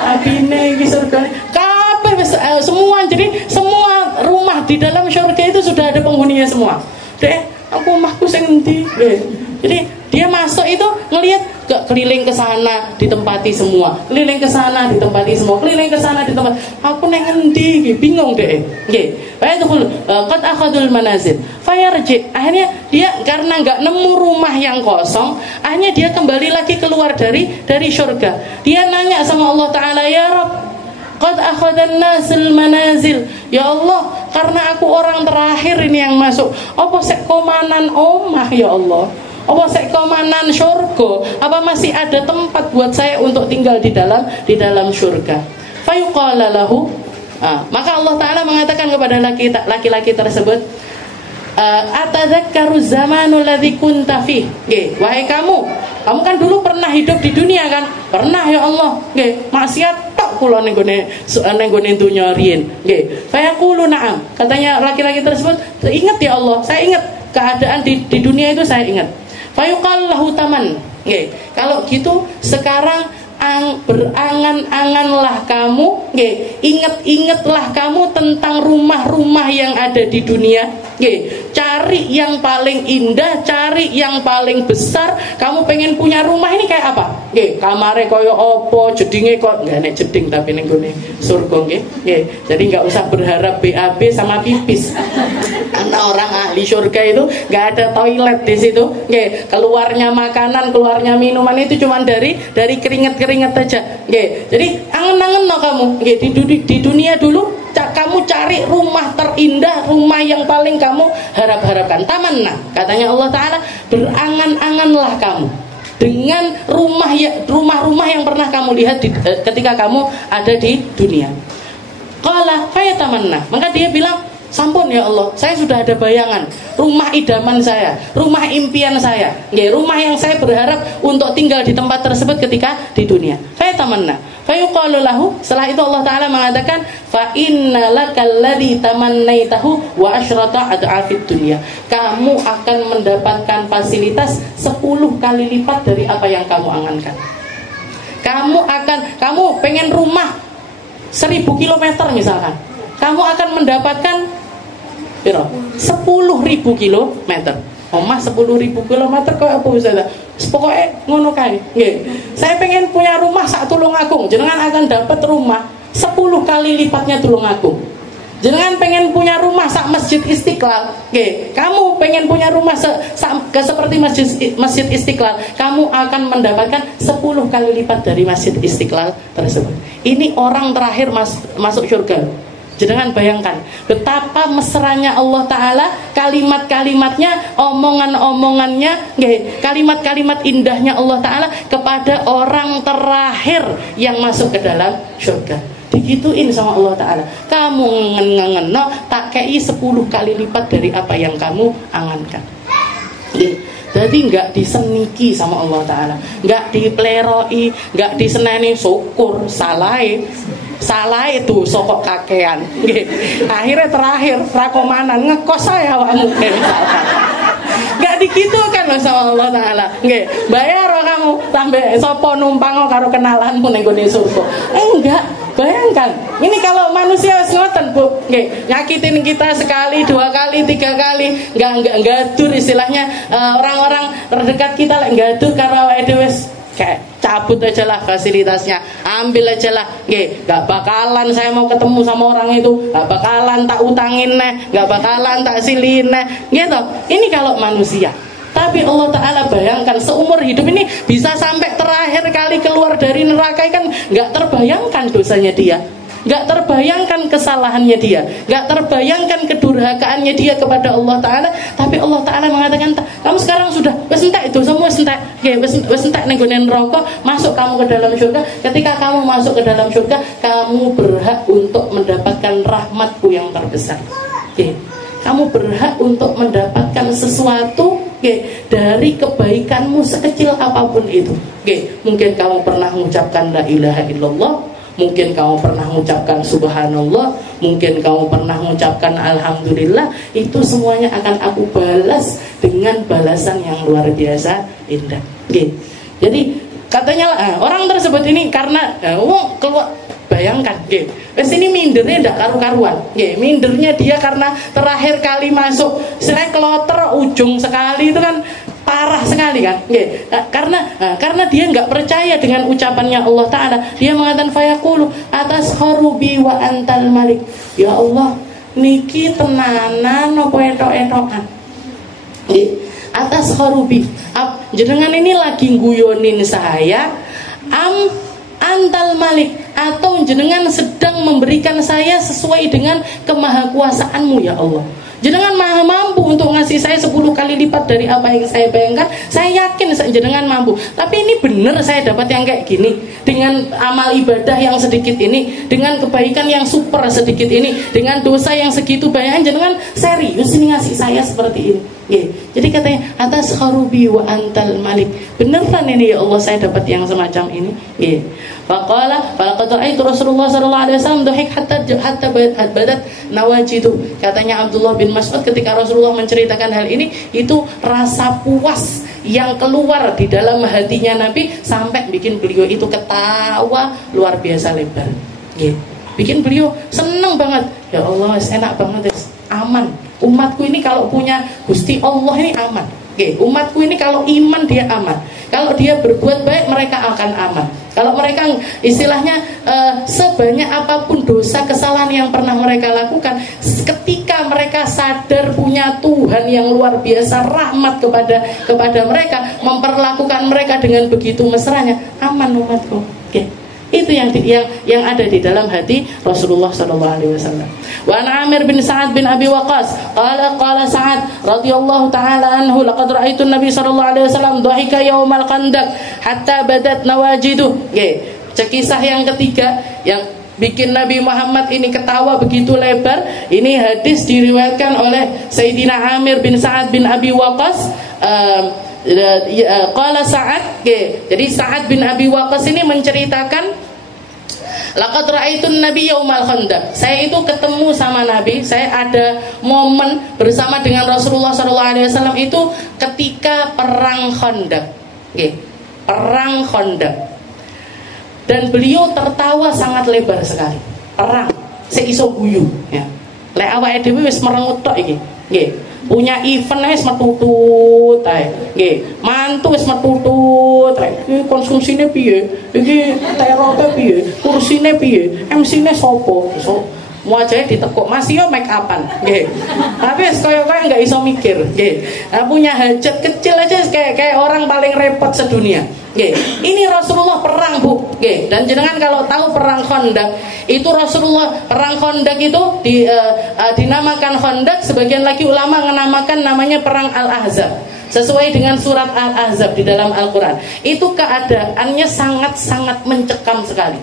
Abine, iki surgane kabeh semua. Jadi semua rumah di dalam surga itu sudah ada penghuninya semua. Aku omahku sing endi? Jadi dia masuk itu ngelihat keliling ke sana ditempati semua, keliling ke sana ditempati semua, keliling ke sana ditempati. Aku neng ngendi bingung deh. Nggih. Fa yadkhul qad akhadul manazil. Fayarji. Akhirnya dia karena enggak nemu rumah yang kosong, akhirnya dia kembali lagi keluar dari surga. Dia nanya sama Allah Taala, "Ya Rabb, qad akhadan nasil manazil." Ya Allah, karena aku orang terakhir ini yang masuk. Apa sek komanan omah ya Allah? Apa sek komanan surga? Apa masih ada tempat buat saya untuk tinggal di dalam surga? Fayuqala lahu. Maka Allah Ta'ala mengatakan kepada laki-laki tersebut, atadzakkaru zamanul ladzi kunta fi. Wahai kamu kan dulu pernah hidup di dunia kan? Pernah ya Allah. Maksiat tok kula ning gone dunya riyen. Fa yaqulu na'am. Katanya laki-laki tersebut, ingat ya Allah, saya ingat keadaan di dunia itu, saya ingat. Fa yuqal lahu taman. Kalau gitu sekarang berangan-anganlah kamu, ingat-ingatlah kamu tentang rumah-rumah yang ada di dunia. Cari yang paling indah, cari yang paling besar. Kamu pengen punya rumah ini kayak apa? Kamare koyo opo, jedinge kok enggak nek jeding tapi ning gone surga nggih. Jadi enggak usah berharap BAB sama pipis. Karena orang ahli surga itu enggak ada toilet di situ. Keluarnya makanan, keluarnya minuman itu cuma dari keringat-keringat aja. Jadi angen-angen no kamu. Di dunia dulu kamu cari rumah terindah, rumah yang paling kamu harap-harapkan. Tamanna, katanya Allah Ta'ala, berangan-anganlah kamu dengan rumah-rumah yang pernah kamu lihat ketika kamu ada di dunia. Qala fayatamanna, maka dia bilang, sampun ya Allah, saya sudah ada bayangan rumah idaman saya, rumah impian saya, rumah yang saya berharap untuk tinggal di tempat tersebut ketika di dunia. Fayatamanna. Fayuqalu lahu, setelah itu Allah Ta'ala mengatakan, fa inna lakal ladzi tamannaitahu wa asyrata ad'afid dunya. Kamu akan mendapatkan fasilitas 10 kali lipat dari apa yang kamu angankan. Kamu pengen rumah 1000 km misalkan, kamu akan mendapatkan 10.000 kilometer. Omah 10.000 kilometer kok apa Ustaz? Pokoknya ngono kae. Saya pengen punya rumah sak Tulungagung, jenengan akan dapat rumah 10 kali lipatnya Tulungagung. Jenengan pengen punya rumah sak Masjid Istiqlal, kamu pengen punya rumah seperti Masjid Istiqlal, kamu akan mendapatkan 10 kali lipat dari Masjid Istiqlal tersebut. Ini orang terakhir masuk surga. Jangan bayangkan betapa mesranya Allah Ta'ala, kalimat-kalimatnya, omongan-omongannya, kalimat-kalimat indahnya Allah Ta'ala kepada orang terakhir yang masuk ke dalam surga. Digituin sama Allah Ta'ala, kamu ngen-ngen tak kei 10 kali lipat dari apa yang kamu angankan. Jadi nggak diseniki sama Allah Ta'ala, nggak dipleroi, nggak diseneni, syukur salah itu sokok kakean. Akhirnya terakhir rakomanan ngekos saya awakmu nggak digitukan loh sama Allah Ta'ala. Bayar kamu sampai sopo numpang karo kenalanmu ning gone surga. Enggak. Bayangkan, ini kalau manusia ngoten Bu, nyakitin kita sekali, 2 kali, 3 kali, enggak gadur istilahnya, orang-orang terdekat kita lek gadur karo awake dhewe kayak cabut aja lah fasilitasnya, ambil aja lah, gak bakalan saya mau ketemu sama orang itu, gak bakalan tak utangin gak bakalan tak silin gitu. Ini kalau manusia. Tapi Allah Ta'ala bayangkan seumur hidup ini bisa sampai terakhir kali keluar dari neraka kan gak terbayangkan dosanya dia, gak terbayangkan kesalahannya dia, gak terbayangkan kedurhakaannya dia kepada Allah Ta'ala. Tapi Allah Ta'ala mengatakan, kamu sekarang sudah wes entek itu semua wes entek ning gone neraka, masuk kamu ke dalam surga. Ketika kamu masuk ke dalam surga, kamu berhak untuk mendapatkan rahmatku yang terbesar. Kamu berhak untuk mendapatkan sesuatu dari kebaikanmu sekecil apapun itu. Mungkin kamu pernah mengucapkan la ilaha illallah, mungkin kamu pernah mengucapkan subhanallah, mungkin kamu pernah mengucapkan alhamdulillah. Itu semuanya akan aku balas dengan balasan yang luar biasa indah. Jadi katanya orang tersebut ini karena keluar, bayangkan, wes ini mindernya ndak karu-karuan, mindernya dia karena terakhir kali masuk, selain kloter ujung sekali itu kan parah sekali kan. Karena dia nggak percaya dengan ucapannya Allah Ta'ala. Dia mengatakan fayaqulu atas harubi wa antal malik. Ya Allah, niki tenanan apa etok-etokan. Atas harubi, jenengan ini lagi guyonin saya, antal malik, atau jenengan sedang memberikan saya sesuai dengan kemahakuasaanmu ya Allah. Jenengan maha mampu untuk ngasih saya 10 kali lipat dari apa yang saya bayangkan. Saya yakin jenengan mampu. Tapi ini benar saya dapat yang kayak gini, dengan amal ibadah yang sedikit ini, dengan kebaikan yang super sedikit ini, dengan dosa yang segitu banyak, jenengan serius ini ngasih saya seperti ini. Jadi katanya atas kharubi wa antal malik, beneran ini ya Allah saya dapat yang semacam ini. Faqala falaqad ra'aitu Rasulullah sallallahu alaihi wasallam dhahik hatta badat nawajidu. Katanya Abdullah bin Mas'ud, ketika Rasulullah menceritakan hal ini, itu rasa puas yang keluar di dalam hatinya Nabi sampai bikin beliau itu ketawa luar biasa lebar. Bikin beliau seneng banget. Ya Allah, enak banget, aman. Umatku ini kalau punya Gusti Allah ini aman. Umatku ini kalau iman dia aman. Kalau dia berbuat baik mereka akan aman. Kalau mereka istilahnya sebanyak apapun dosa kesalahan yang pernah mereka lakukan, ketika mereka sadar punya Tuhan yang luar biasa rahmat kepada mereka, memperlakukan mereka dengan begitu mesranya, aman umatku. Itu yang ada di dalam hati Rasulullah sallallahu alaihi wasallam. Wa an Amir bin Sa'ad bin Abi Waqqas qala Sa'ad radhiyallahu ta'ala anhu laqad ra'aitu an-nabi sallallahu alaihi wasallam dhahika yaumal khandaq hatta badat nawajidu. Kisah yang ketiga yang bikin Nabi Muhammad ini ketawa begitu lebar, ini hadis diriwayatkan oleh Sayyidina Amir bin Sa'ad bin Abi Waqqas. Qala Sa'ad, jadi Sa'ad bin Abi Waqqas ini menceritakan, laqad ra'aitun nabi yaumal khandaq. Saya itu ketemu sama Nabi, saya ada momen bersama dengan Rasulullah SAW itu ketika perang Khandaq. Perang Khandaq. Dan beliau tertawa sangat lebar sekali. Perang seiso guyu ya. Lek awake dhewe wis merengut tok iki. Punya event wis metutut ae. Mantu wis metutut ae. Iki konsumsine piye? Iki terope piye? Kursine piye? MC-ne sapa? Wajahnya ditekuk, masih yo make upan. Tapi koyo enggak iso mikir. Punya hajat kecil aja kayak orang paling repot sedunia. Ini Rasulullah perang, Bu. Dan jenengan kalau tahu perang Khandaq, itu Rasulullah perang Khandaq itu dinamakan Khandaq, sebagian lagi ulama menamakan namanya perang Al-Ahzab. Sesuai dengan surat Al-Ahzab di dalam Al-Qur'an. Itu keadaannya sangat-sangat mencekam sekali.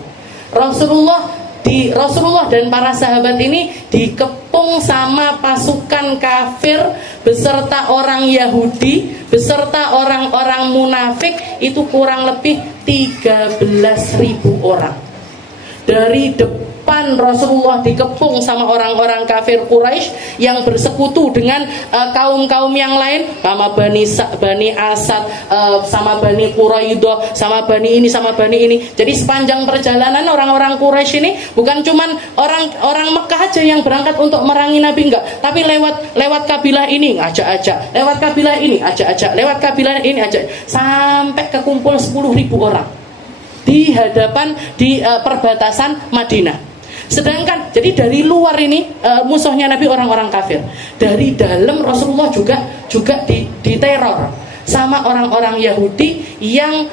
Rasulullah dan para sahabat ini dikepung sama pasukan kafir beserta orang Yahudi, beserta orang-orang munafik, itu kurang lebih 13.000 orang. Dari depan Rasulullah dikepung sama orang-orang kafir Quraisy yang bersekutu dengan kaum-kaum yang lain, sama Bani Asad, sama Bani Quraidah, sama Bani ini, sama Bani ini. Jadi sepanjang perjalanan orang-orang Quraisy ini bukan cuman orang Mekah aja yang berangkat untuk merangi Nabi, enggak, tapi lewat kabilah ini ngajak-ajak, lewat kabilah ini ajak-ajak, lewat kabilah ini ajak, sampai kekumpul 10.000 orang di hadapan perbatasan Madinah. Sedangkan jadi dari luar ini musuhnya Nabi orang-orang kafir. Dari dalam Rasulullah juga diteror sama orang-orang Yahudi yang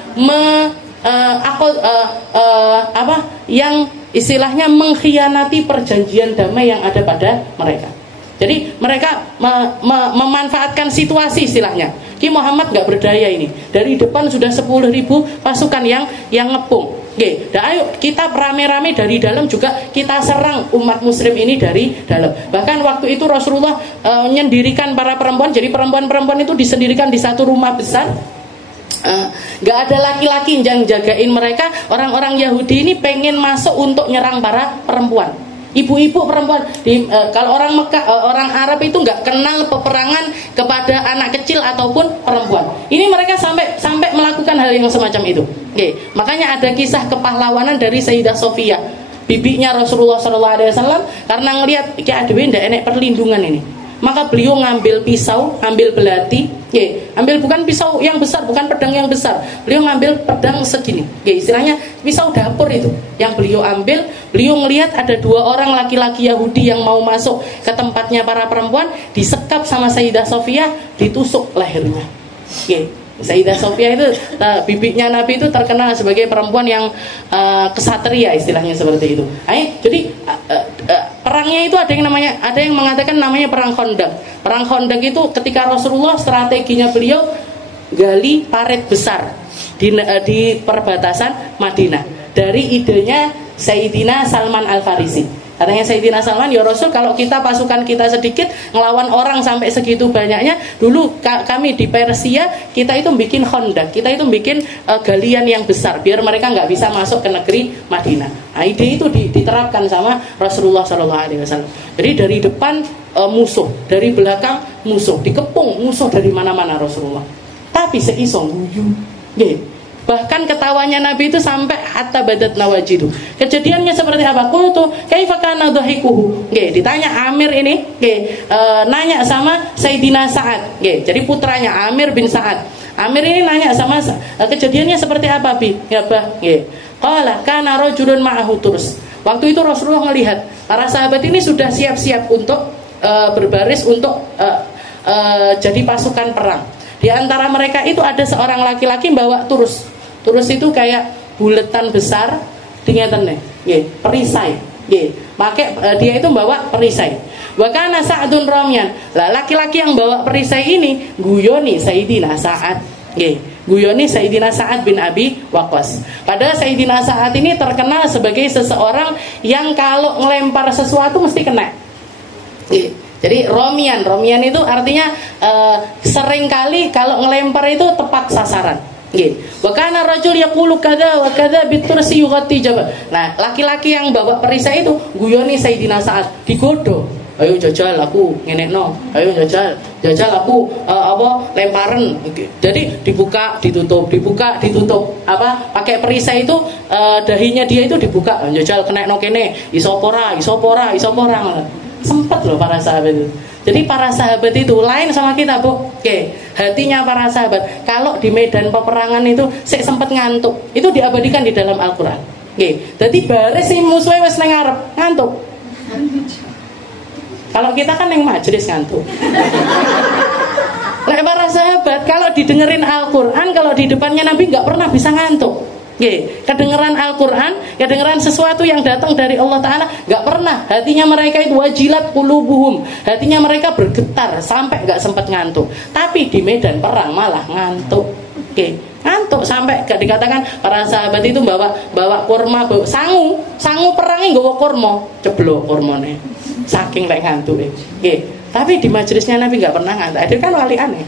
yang istilahnya mengkhianati perjanjian damai yang ada pada mereka. Jadi mereka memanfaatkan situasi istilahnya. Ki Muhammad nggak berdaya ini. Dari depan sudah 10.000 pasukan yang ngepung. Dan ayo kita rame-rame dari dalam juga kita serang umat muslim ini dari dalam. Bahkan waktu itu Rasulullah menyendirikan para perempuan. Jadi perempuan-perempuan itu disendirikan di satu rumah besar. Nggak ada laki-laki yang jagain mereka. Orang-orang Yahudi ini pengen masuk untuk nyerang para perempuan. Ibu-ibu perempuan kalau orang Mekah, orang Arab itu nggak kenal peperangan kepada anak kecil ataupun perempuan. Ini mereka sampai melakukan hal yang semacam itu. Makanya ada kisah kepahlawanan dari Sayyidah Sofia, bibinya Rasulullah SAW, karena ngelihat iki adewe ndak enek perlindungan ini. maka beliau ngambil pisau, ambil belati, ambil bukan pisau yang besar, bukan pedang yang besar. Beliau ngambil pedang segini, istilahnya pisau dapur itu. Yang beliau ambil, beliau ngelihat ada 2 orang laki-laki Yahudi yang mau masuk ke tempatnya para perempuan, disekap sama Sayyidah Sofia, ditusuk lehernya. Sayyidah Sofia itu bibiknya Nabi itu terkenal sebagai perempuan yang kesatria, istilahnya seperti itu. Jadi perangnya itu ada yang mengatakan namanya perang Khandaq. Perang Khandaq itu ketika Rasulullah, strateginya beliau gali parit besar di perbatasan Madinah dari idenya Sayyidina Salman Al-Farisi. Katanya Sayyidina Salman, ya Rasul, kalau kita pasukan kita sedikit ngelawan orang sampai segitu banyaknya, dulu kami di Persia kita itu bikin Khandaq, kita itu bikin galian yang besar biar mereka nggak bisa masuk ke negeri Madinah. Ide itu diterapkan sama Rasulullah SAW. Jadi dari depan musuh, dari belakang musuh, dikepung musuh dari mana-mana Rasulullah. Tapi seisong guyu, bahkan ketawanya Nabi itu sampai hatta badat nawajidu. Kejadiannya seperti apa? Qultu kaifa kana dhahikuhu. Ditanya Amir ini, nanya sama Sayyidina Sa'ad. Jadi putranya Amir bin Sa'ad. Amir ini nanya sama kejadiannya seperti apa, Bi? Ya, Bah. Qala kana rajulun ma'ahu turus. Waktu itu Rasulullah melihat para sahabat ini sudah siap-siap untuk berbaris untuk jadi pasukan perang. Di antara mereka itu ada seorang laki-laki bawa turus. Turus itu kayak buletan besar, dingetene, perisai, pakai dia itu bawa perisai. Wakana Sa'dun Ramyan. Lah laki-laki yang bawa perisai ini guyoni Sayyidina Sa'ad, guyoni Sayyidina Sa'ad bin Abi Waqqas. Padahal Sayyidina Sa'ad ini terkenal sebagai seseorang yang kalau ngelempar sesuatu mesti kena. Jadi Romian itu artinya seringkali kalau ngelempar itu tepat sasaran. Wa kana rajul yaqulu kadza wa kadza bitursi yughatti jabal. Nah, laki-laki yang bawa perisai itu guyoni Sayyidina Sa'ad, digodo. Ayo jajal aku ngenekno. Ayo jajal aku lemparan. Jadi dibuka, ditutup, dibuka, ditutup. Pakai perisai itu dahinya dia itu dibuka. Jajal kenekno kene, isopora. Sempat loh para sahabat itu. Jadi para sahabat itu lain sama kita, Bu. Hatinya para sahabat kalau di medan peperangan itu sempat ngantuk. Itu diabadikan di dalam Al-Qur'an. Jadi baris si musuhe wis nang ngarep ngantuk. Kalau kita kan yang majelis ngantuk. Para sahabat kalau didengerin Al-Qur'an, kalau di depannya Nabi nggak pernah bisa ngantuk. Kedengeran Al-Quran, kedengeran sesuatu yang datang dari Allah Ta'ala, gak pernah. Hatinya mereka itu wajilat qulubuhum, hatinya mereka bergetar sampai gak sempat ngantuk. Tapi di medan perang malah ngantuk. Ngantuk sampai gak dikatakan para sahabat itu bawa kurma, bawa sangu perangnya bawa kurma, ceblok kurmane saking lek ngantuk. Tapi di majelisnya Nabi gak pernah ngantuk. Itu kan wali aneh.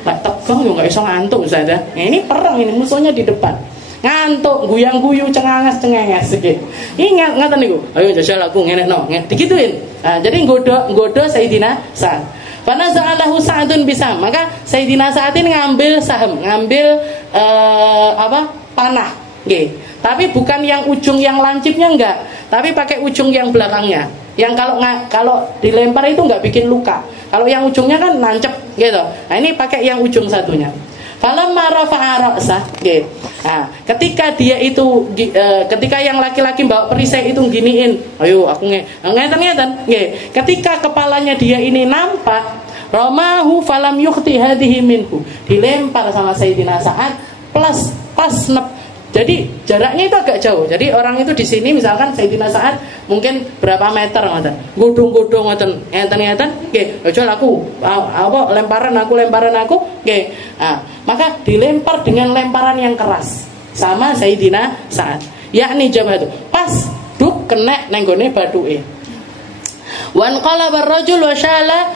Tegang yo nggak iso ngantuk Ustazah. Ini perang, ini musuhnya di depan. Ngantuk, guyang-guyu, cengenges. Ingat ngaten niku. Ayo jajal aku ngenekno. Digituin. Nah, jadi nggodo Sayyidina Sa'ad. Fana za'alahu Sa'dun bisa. Maka Sayyidina Sa'ad ini ngambil saham, panah. Tapi bukan yang ujung yang lancipnya enggak, tapi pakai ujung yang belakangnya. Yang kalau dilempar itu enggak bikin luka. Kalau yang ujungnya kan nancep gitu. Nah, ini pakai yang ujung satunya. Falamma rafa'a ra'sah. Nah, ketika dia itu ketika yang laki-laki bawa perisai itu giniin, ayo aku ngeten. Ketika kepalanya dia ini nampak, ramahu falam yukhti hadhihi minhu. Dilempar sama Sayyidina Sa'ad pas jadi jaraknya itu agak jauh. Jadi orang itu di sini misalkan Sayyidina Sa'ad mungkin berapa meter ngoten. Godhong-godhong ngoten. Ngeten. Nggih, aja aku lemparan aku. Nggih. Nah, maka dilempar dengan lemparan yang keras sama Sayyidina Sa'ad. Yakni jabah itu pas duk kena nang gone bathuke. Wan qalaba ar-rajul wa syala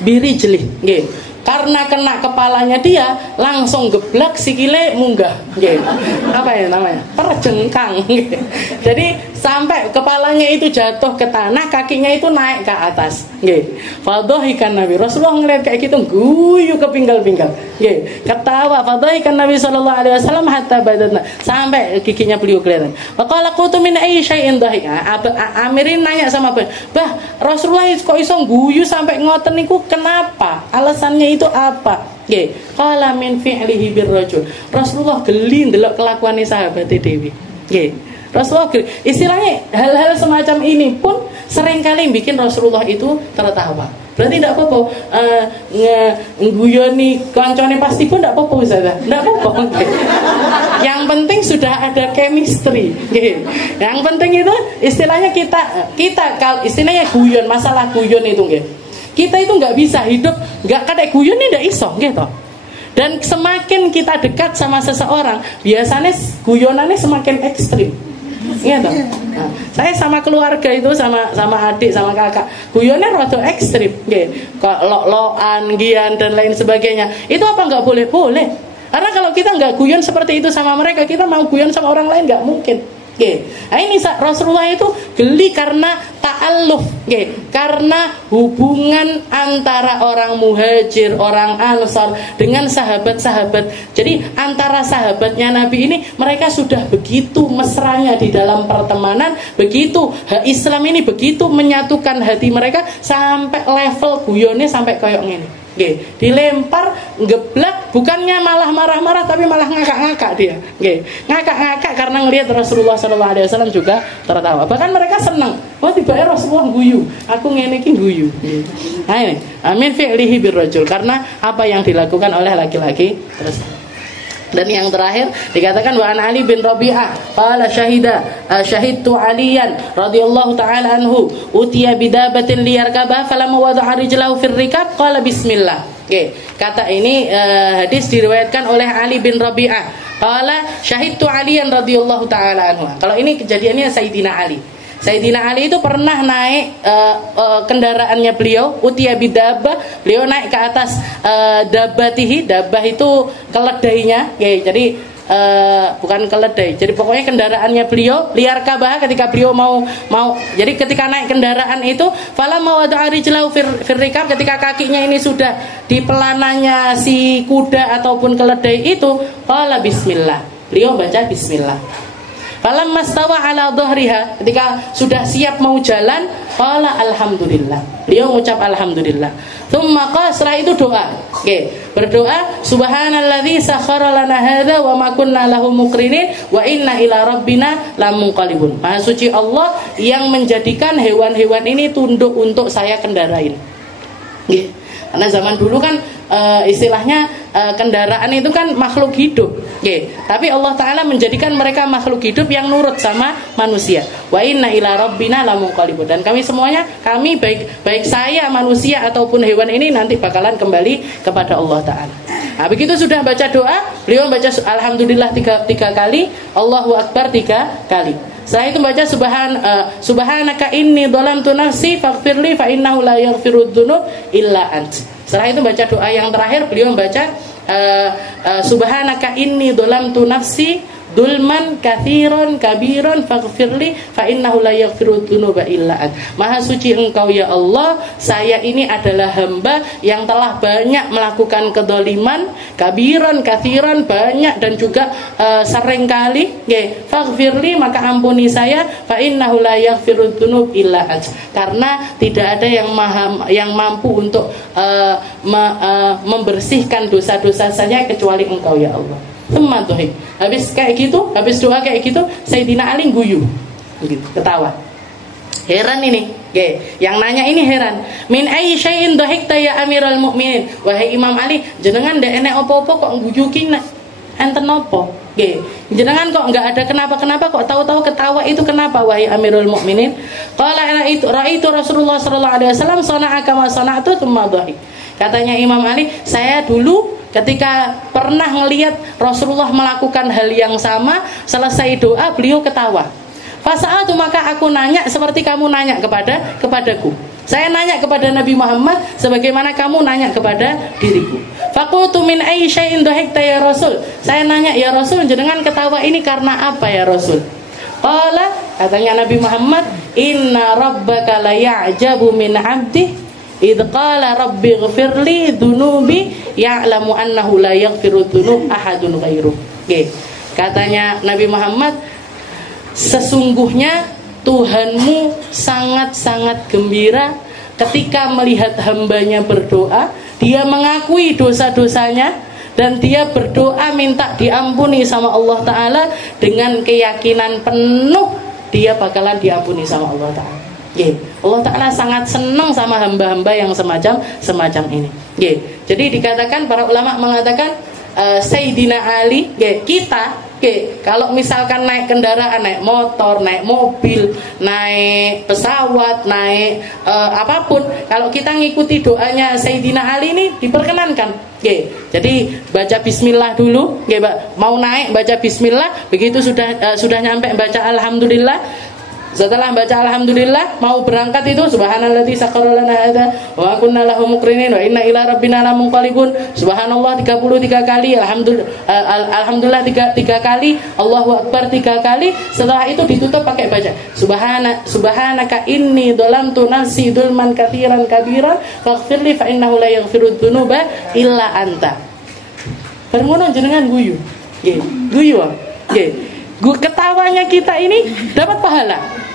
birijli. Nggih. Karena kena kepalanya dia langsung geblak sikile munggah. Apa ya namanya? Perjengkang. Jadi sampai kepalanya itu jatuh ke tanah, kakinya itu naik ke atas. Nggih. Fadhahikan Nabi. Rasulullah ngelihat kayak gitu guyu ke pinggal-pinggal. Nggih. Ketawa. Fadhahikan Nabi sallallahu alaihi wasallam hatta badatna. Sampai giginya beliau kelihatan. Wa qala qutu min ayyi syai'in dhahik. Amirin nanya sama Bah, Rasulullah kok iso guyu sampai ngoten niku kenapa? Alasannya itu apa? Nggih. Qala min fi'lihi birrajul. Rasulullah geli ndelok kelakuane sahabat Dewi. Nggih. Rasulullah istilahnya hal-hal semacam ini pun seringkali bikin Rasulullah itu tertawa. Berarti tidak apa-apa ngguyoni kancane pasti pun tidak apa-apa Ustazah. Tidak apa-apa. Yang penting sudah ada chemistry. Yang penting itu istilahnya kita kalau istilahnya guyon, masalah guyon itu kita itu nggak bisa hidup nggak kadek guyon ini tidak iso gitu. Dan semakin kita dekat sama seseorang, biasanya guyonannya semakin ekstrim. Iya toh. Nah, saya sama keluarga itu sama adik sama kakak guyonnya rada ekstrim nggih. Kok lo-loan, gian dan lain sebagainya. Itu apa nggak boleh? Boleh. Karena kalau kita nggak guyon seperti itu sama mereka, kita mau guyon sama orang lain nggak mungkin. Nggih. Nah, ini Rasulullah itu geli karena ta'alluf, nggih. Karena hubungan antara orang muhajir, orang ansar dengan sahabat-sahabat. Jadi antara sahabatnya Nabi ini mereka sudah begitu mesranya di dalam pertemanan, begitu Islam ini begitu menyatukan hati mereka sampai level guyonnya sampai koyok ngene. Nggih, dilempar, geblak, bukannya malah marah-marah tapi malah ngakak-ngakak dia. Nggih, ngakak-ngakak karena ngelihat Rasulullah SAW juga tertawa. Bahkan mereka senang. Oh, tiba-tiba Rasulullah guyu. Aku ngene iki guyu. Nah, ini amin fi'lihi birrajul, karena apa yang dilakukan oleh laki-laki terus. Dan yang terakhir dikatakan wa an Ali bin Rabi'ah qala syahidtu Aliyan radhiyallahu ta'ala anhu utiya bidabatin liyarkabah falamma wada'a rijlahu fir rikab qala bismillah. Oke, kata ini hadis diriwayatkan oleh Ali bin Rabi'ah qala syahidtu Aliyan radhiyallahu ta'ala anhu. Kalau ini kejadiannya Sayyidina Ali. Sayyidina Ali itu pernah naik kendaraannya beliau, utiya bidabah, beliau naik ke atas dabatihi, dabah itu keledainya, ya, jadi bukan keledai, jadi pokoknya kendaraannya beliau, liar kabah ketika beliau mau, jadi ketika naik kendaraan itu, falamma wada'a rijlahu fir rikab, ketika kakinya ini sudah di pelananya si kuda ataupun keledai itu, qala bismillah, beliau baca bismillah. Falamma stawa ala dhahriha, ketika sudah siap mau jalan, qala alhamdulillah. Beliau mengucap alhamdulillah. Tsumma qala, setelah itu doa. Oke, berdoa subhanalladzi sakhkhara lana hadza wa ma kunna lahu muqrinin wa inna ila rabbina lamunqalibun. Maha suci Allah yang menjadikan hewan-hewan ini tunduk untuk saya kendarain. Nggih. Karena zaman dulu kan istilahnya kendaraan itu kan makhluk hidup, okay. Tapi Allah Ta'ala menjadikan mereka makhluk hidup yang nurut sama manusia. Wa inna ila rabbina lamunqalibun. Dan kami semuanya, kami baik saya manusia ataupun hewan ini nanti bakalan kembali kepada Allah Ta'ala. Nah, begitu sudah baca doa, beliau baca alhamdulillah tiga kali, Allahu Akbar 3 kali. Setelah itu baca subhanaka inni dhalamtu nafsi faghfirli fa innahu la yaghfirudz dzunub illa ant. Setelah itu baca doa yang terakhir, beliau membaca subhanaka inni dhalamtu nafsi dulman katsiran kabiran faghfirli fa innahu la yaghfirudz dzunuba illa ant. Maha suci Engkau ya Allah, saya ini adalah hamba yang telah banyak melakukan kedzaliman, kabiran katsiran, banyak dan juga seringkali, nggih. Faghfirli, maka ampuni saya, fa innahu la yaghfirudz dzunub illa ant. Karena tidak ada yang mampu untuk membersihkan dosa-dosa saya kecuali Engkau ya Allah. Teman tuh, habis kayak gitu, habis doa kayak gitu, Sayyidina Ali guyu, gitu, ketawa. Heran ini, yang nanya ini heran. Min ayyi syai'in dhahikta ya Amirul Mukminin? Wahai Imam Ali, jenengan ndak enek apa-apa kok ngujuki enten napa? Jenengan kok enggak ada kenapa-kenapa kok tahu-tahu ketawa itu kenapa wahai Amirul Mukminin? Qala ra'aitu Rasulullah sallallahu alaihi wasallam sana'a kama sana'tu tsumma dhahik. Katanya Imam Ali, saya dulu ketika pernah ngelihat Rasulullah melakukan hal yang sama, selesai doa beliau ketawa. Fasa'atu, maka aku nanya seperti kamu nanya kepadaku. Saya nanya kepada Nabi Muhammad sebagaimana kamu nanya kepada diriku. Faqultu min ayyi syai'in dhahikta ya Rasul? Saya nanya, ya Rasul, jenengan ketawa ini karena apa ya Rasul? Qala Katanya Nabi Muhammad, inna rabbaka la ya'jabu min 'abdi idh qala rabbi ighfirli dhunubi ya'lamu annahu la yaghfiru dhunub ahadun ghairuh. Oke. Katanya Nabi Muhammad, sesungguhnya Tuhanmu sangat-sangat gembira ketika melihat hambanya berdoa, dia mengakui dosa-dosanya dan dia berdoa minta diampuni sama Allah Ta'ala dengan keyakinan penuh dia bakalan diampuni sama Allah Ta'ala. Allah Ta'ala sangat senang sama hamba-hamba yang semacam ini. Jadi dikatakan, para ulama mengatakan Sayyidina Ali, kita kalau misalkan naik kendaraan, naik motor, naik mobil, naik pesawat, naik apapun, kalau kita ngikuti doanya Sayyidina Ali ini diperkenankan. Jadi baca bismillah dulu, mau naik baca bismillah, begitu sudah nyampe baca alhamdulillah. Setelah baca alhamdulillah, mau berangkat itu subhanalladzi sakhkhara lana hadza wa kunna lahu muqrinin wa inna ila rabbina lamunqalibun. Subhanallah 33 kali, alhamdulillah 3 kali, Allahu akbar 3 kali. Setelah itu ditutup pakai baca subhanaka inni dhalamtu nafsi dzulman katsiran kabiran faghfirli fa innahu la yaghfiru dzunuba illa anta. Bermono jenengan guyu. Guyu. Ketawanya kita ini dapat pahala.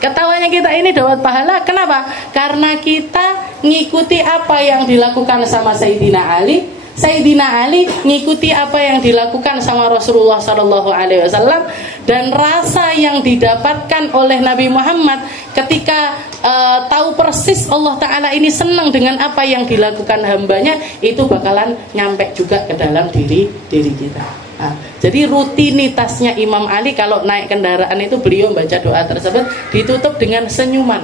Ketawanya kita ini dapat pahala. Kenapa? Karena kita ngikuti apa yang dilakukan sama Sayyidina Ali. Sayyidina Ali ngikuti apa yang dilakukan sama Rasulullah SAW, dan rasa yang didapatkan oleh Nabi Muhammad ketika tahu persis Allah Ta'ala ini senang dengan apa yang dilakukan hambanya, itu bakalan nyampe juga ke dalam diri kita. Jadi rutinitasnya Imam Ali kalau naik kendaraan itu beliau baca doa tersebut ditutup dengan senyuman.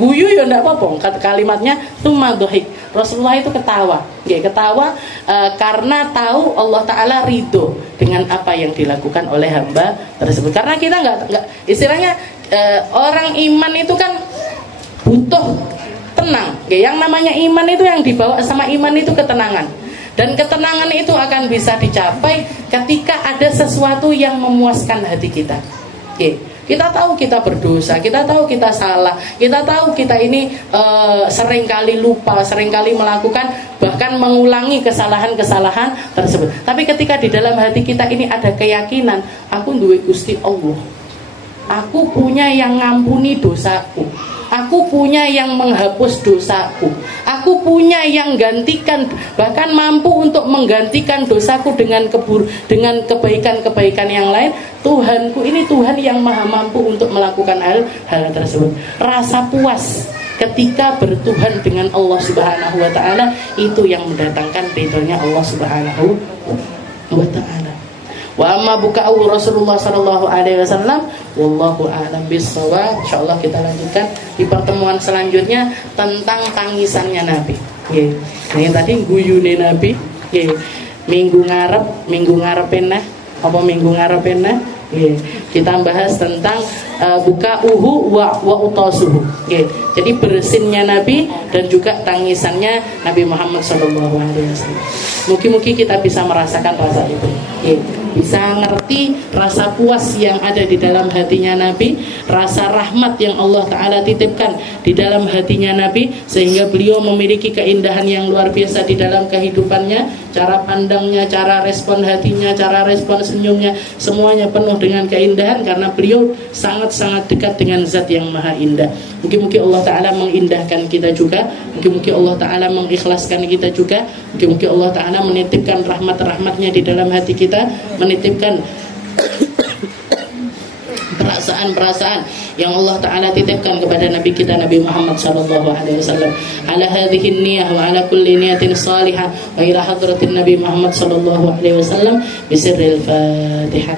Guyu ya enggak apa-apa, kalimatnya tumadhik. Rasulullah itu ketawa. Ketawa karena tahu Allah Ta'ala ridho dengan apa yang dilakukan oleh hamba tersebut. Karena kita enggak istilahnya orang iman itu kan butuh tenang. Yang namanya iman itu yang dibawa sama iman itu ketenangan. Dan ketenangan itu akan bisa dicapai ketika ada sesuatu yang memuaskan hati kita. Kita tahu kita berdosa, kita tahu kita salah, kita tahu kita ini seringkali lupa, seringkali melakukan bahkan mengulangi kesalahan-kesalahan tersebut. Tapi ketika di dalam hati kita ini ada keyakinan, aku duwe Gusti Allah, aku punya yang ngampuni dosaku, aku punya yang menghapus dosaku, aku punya yang gantikan, bahkan mampu untuk menggantikan dosaku dengan kebaikan-kebaikan yang lain. Tuhanku ini Tuhan yang maha mampu untuk melakukan hal tersebut. Rasa puas ketika bertuhan dengan Allah Subhanahu wa Ta'ala, itu yang mendatangkan ridhonya Allah Subhanahu wa Ta'ala. Wa amma buka'u Rasulullah sallallahu alaihi wasallam wallahu a'lam bissawab. Insyaallah kita lanjutkan di pertemuan selanjutnya tentang tangisannya Nabi. Ini tadi guyune Nabi. Minggu ngarepena apa minggu ngarepena? Kita bahas tentang buka'uhu wa utasuhu. Jadi bersinnya Nabi dan juga tangisannya Nabi Muhammad sallallahu alaihi wasallam. Mungkin kita bisa merasakan rasa itu. Bisa ngerti rasa puas yang ada di dalam hatinya Nabi, rasa rahmat yang Allah Ta'ala titipkan di dalam hatinya Nabi, sehingga beliau memiliki keindahan yang luar biasa di dalam kehidupannya. Cara pandangnya, cara respon hatinya, cara respon senyumnya, semuanya penuh dengan keindahan karena beliau sangat-sangat dekat dengan zat yang maha indah. Mungkin Allah Ta'ala mengindahkan kita juga, mungkin Allah Ta'ala mengikhlaskan kita juga, mungkin Allah Ta'ala menitipkan rahmat-rahmatnya di dalam hati kita, menitipkan perasaan-perasaan yang Allah Ta'ala titipkan kepada Nabi kita Nabi Muhammad sallallahu alaihi wasallam. Ala hadhihi niyah wa ala kulli niyatin salihah wa ila hadratin Nabi Muhammad sallallahu alaihi wasallam bisirril Fatihah.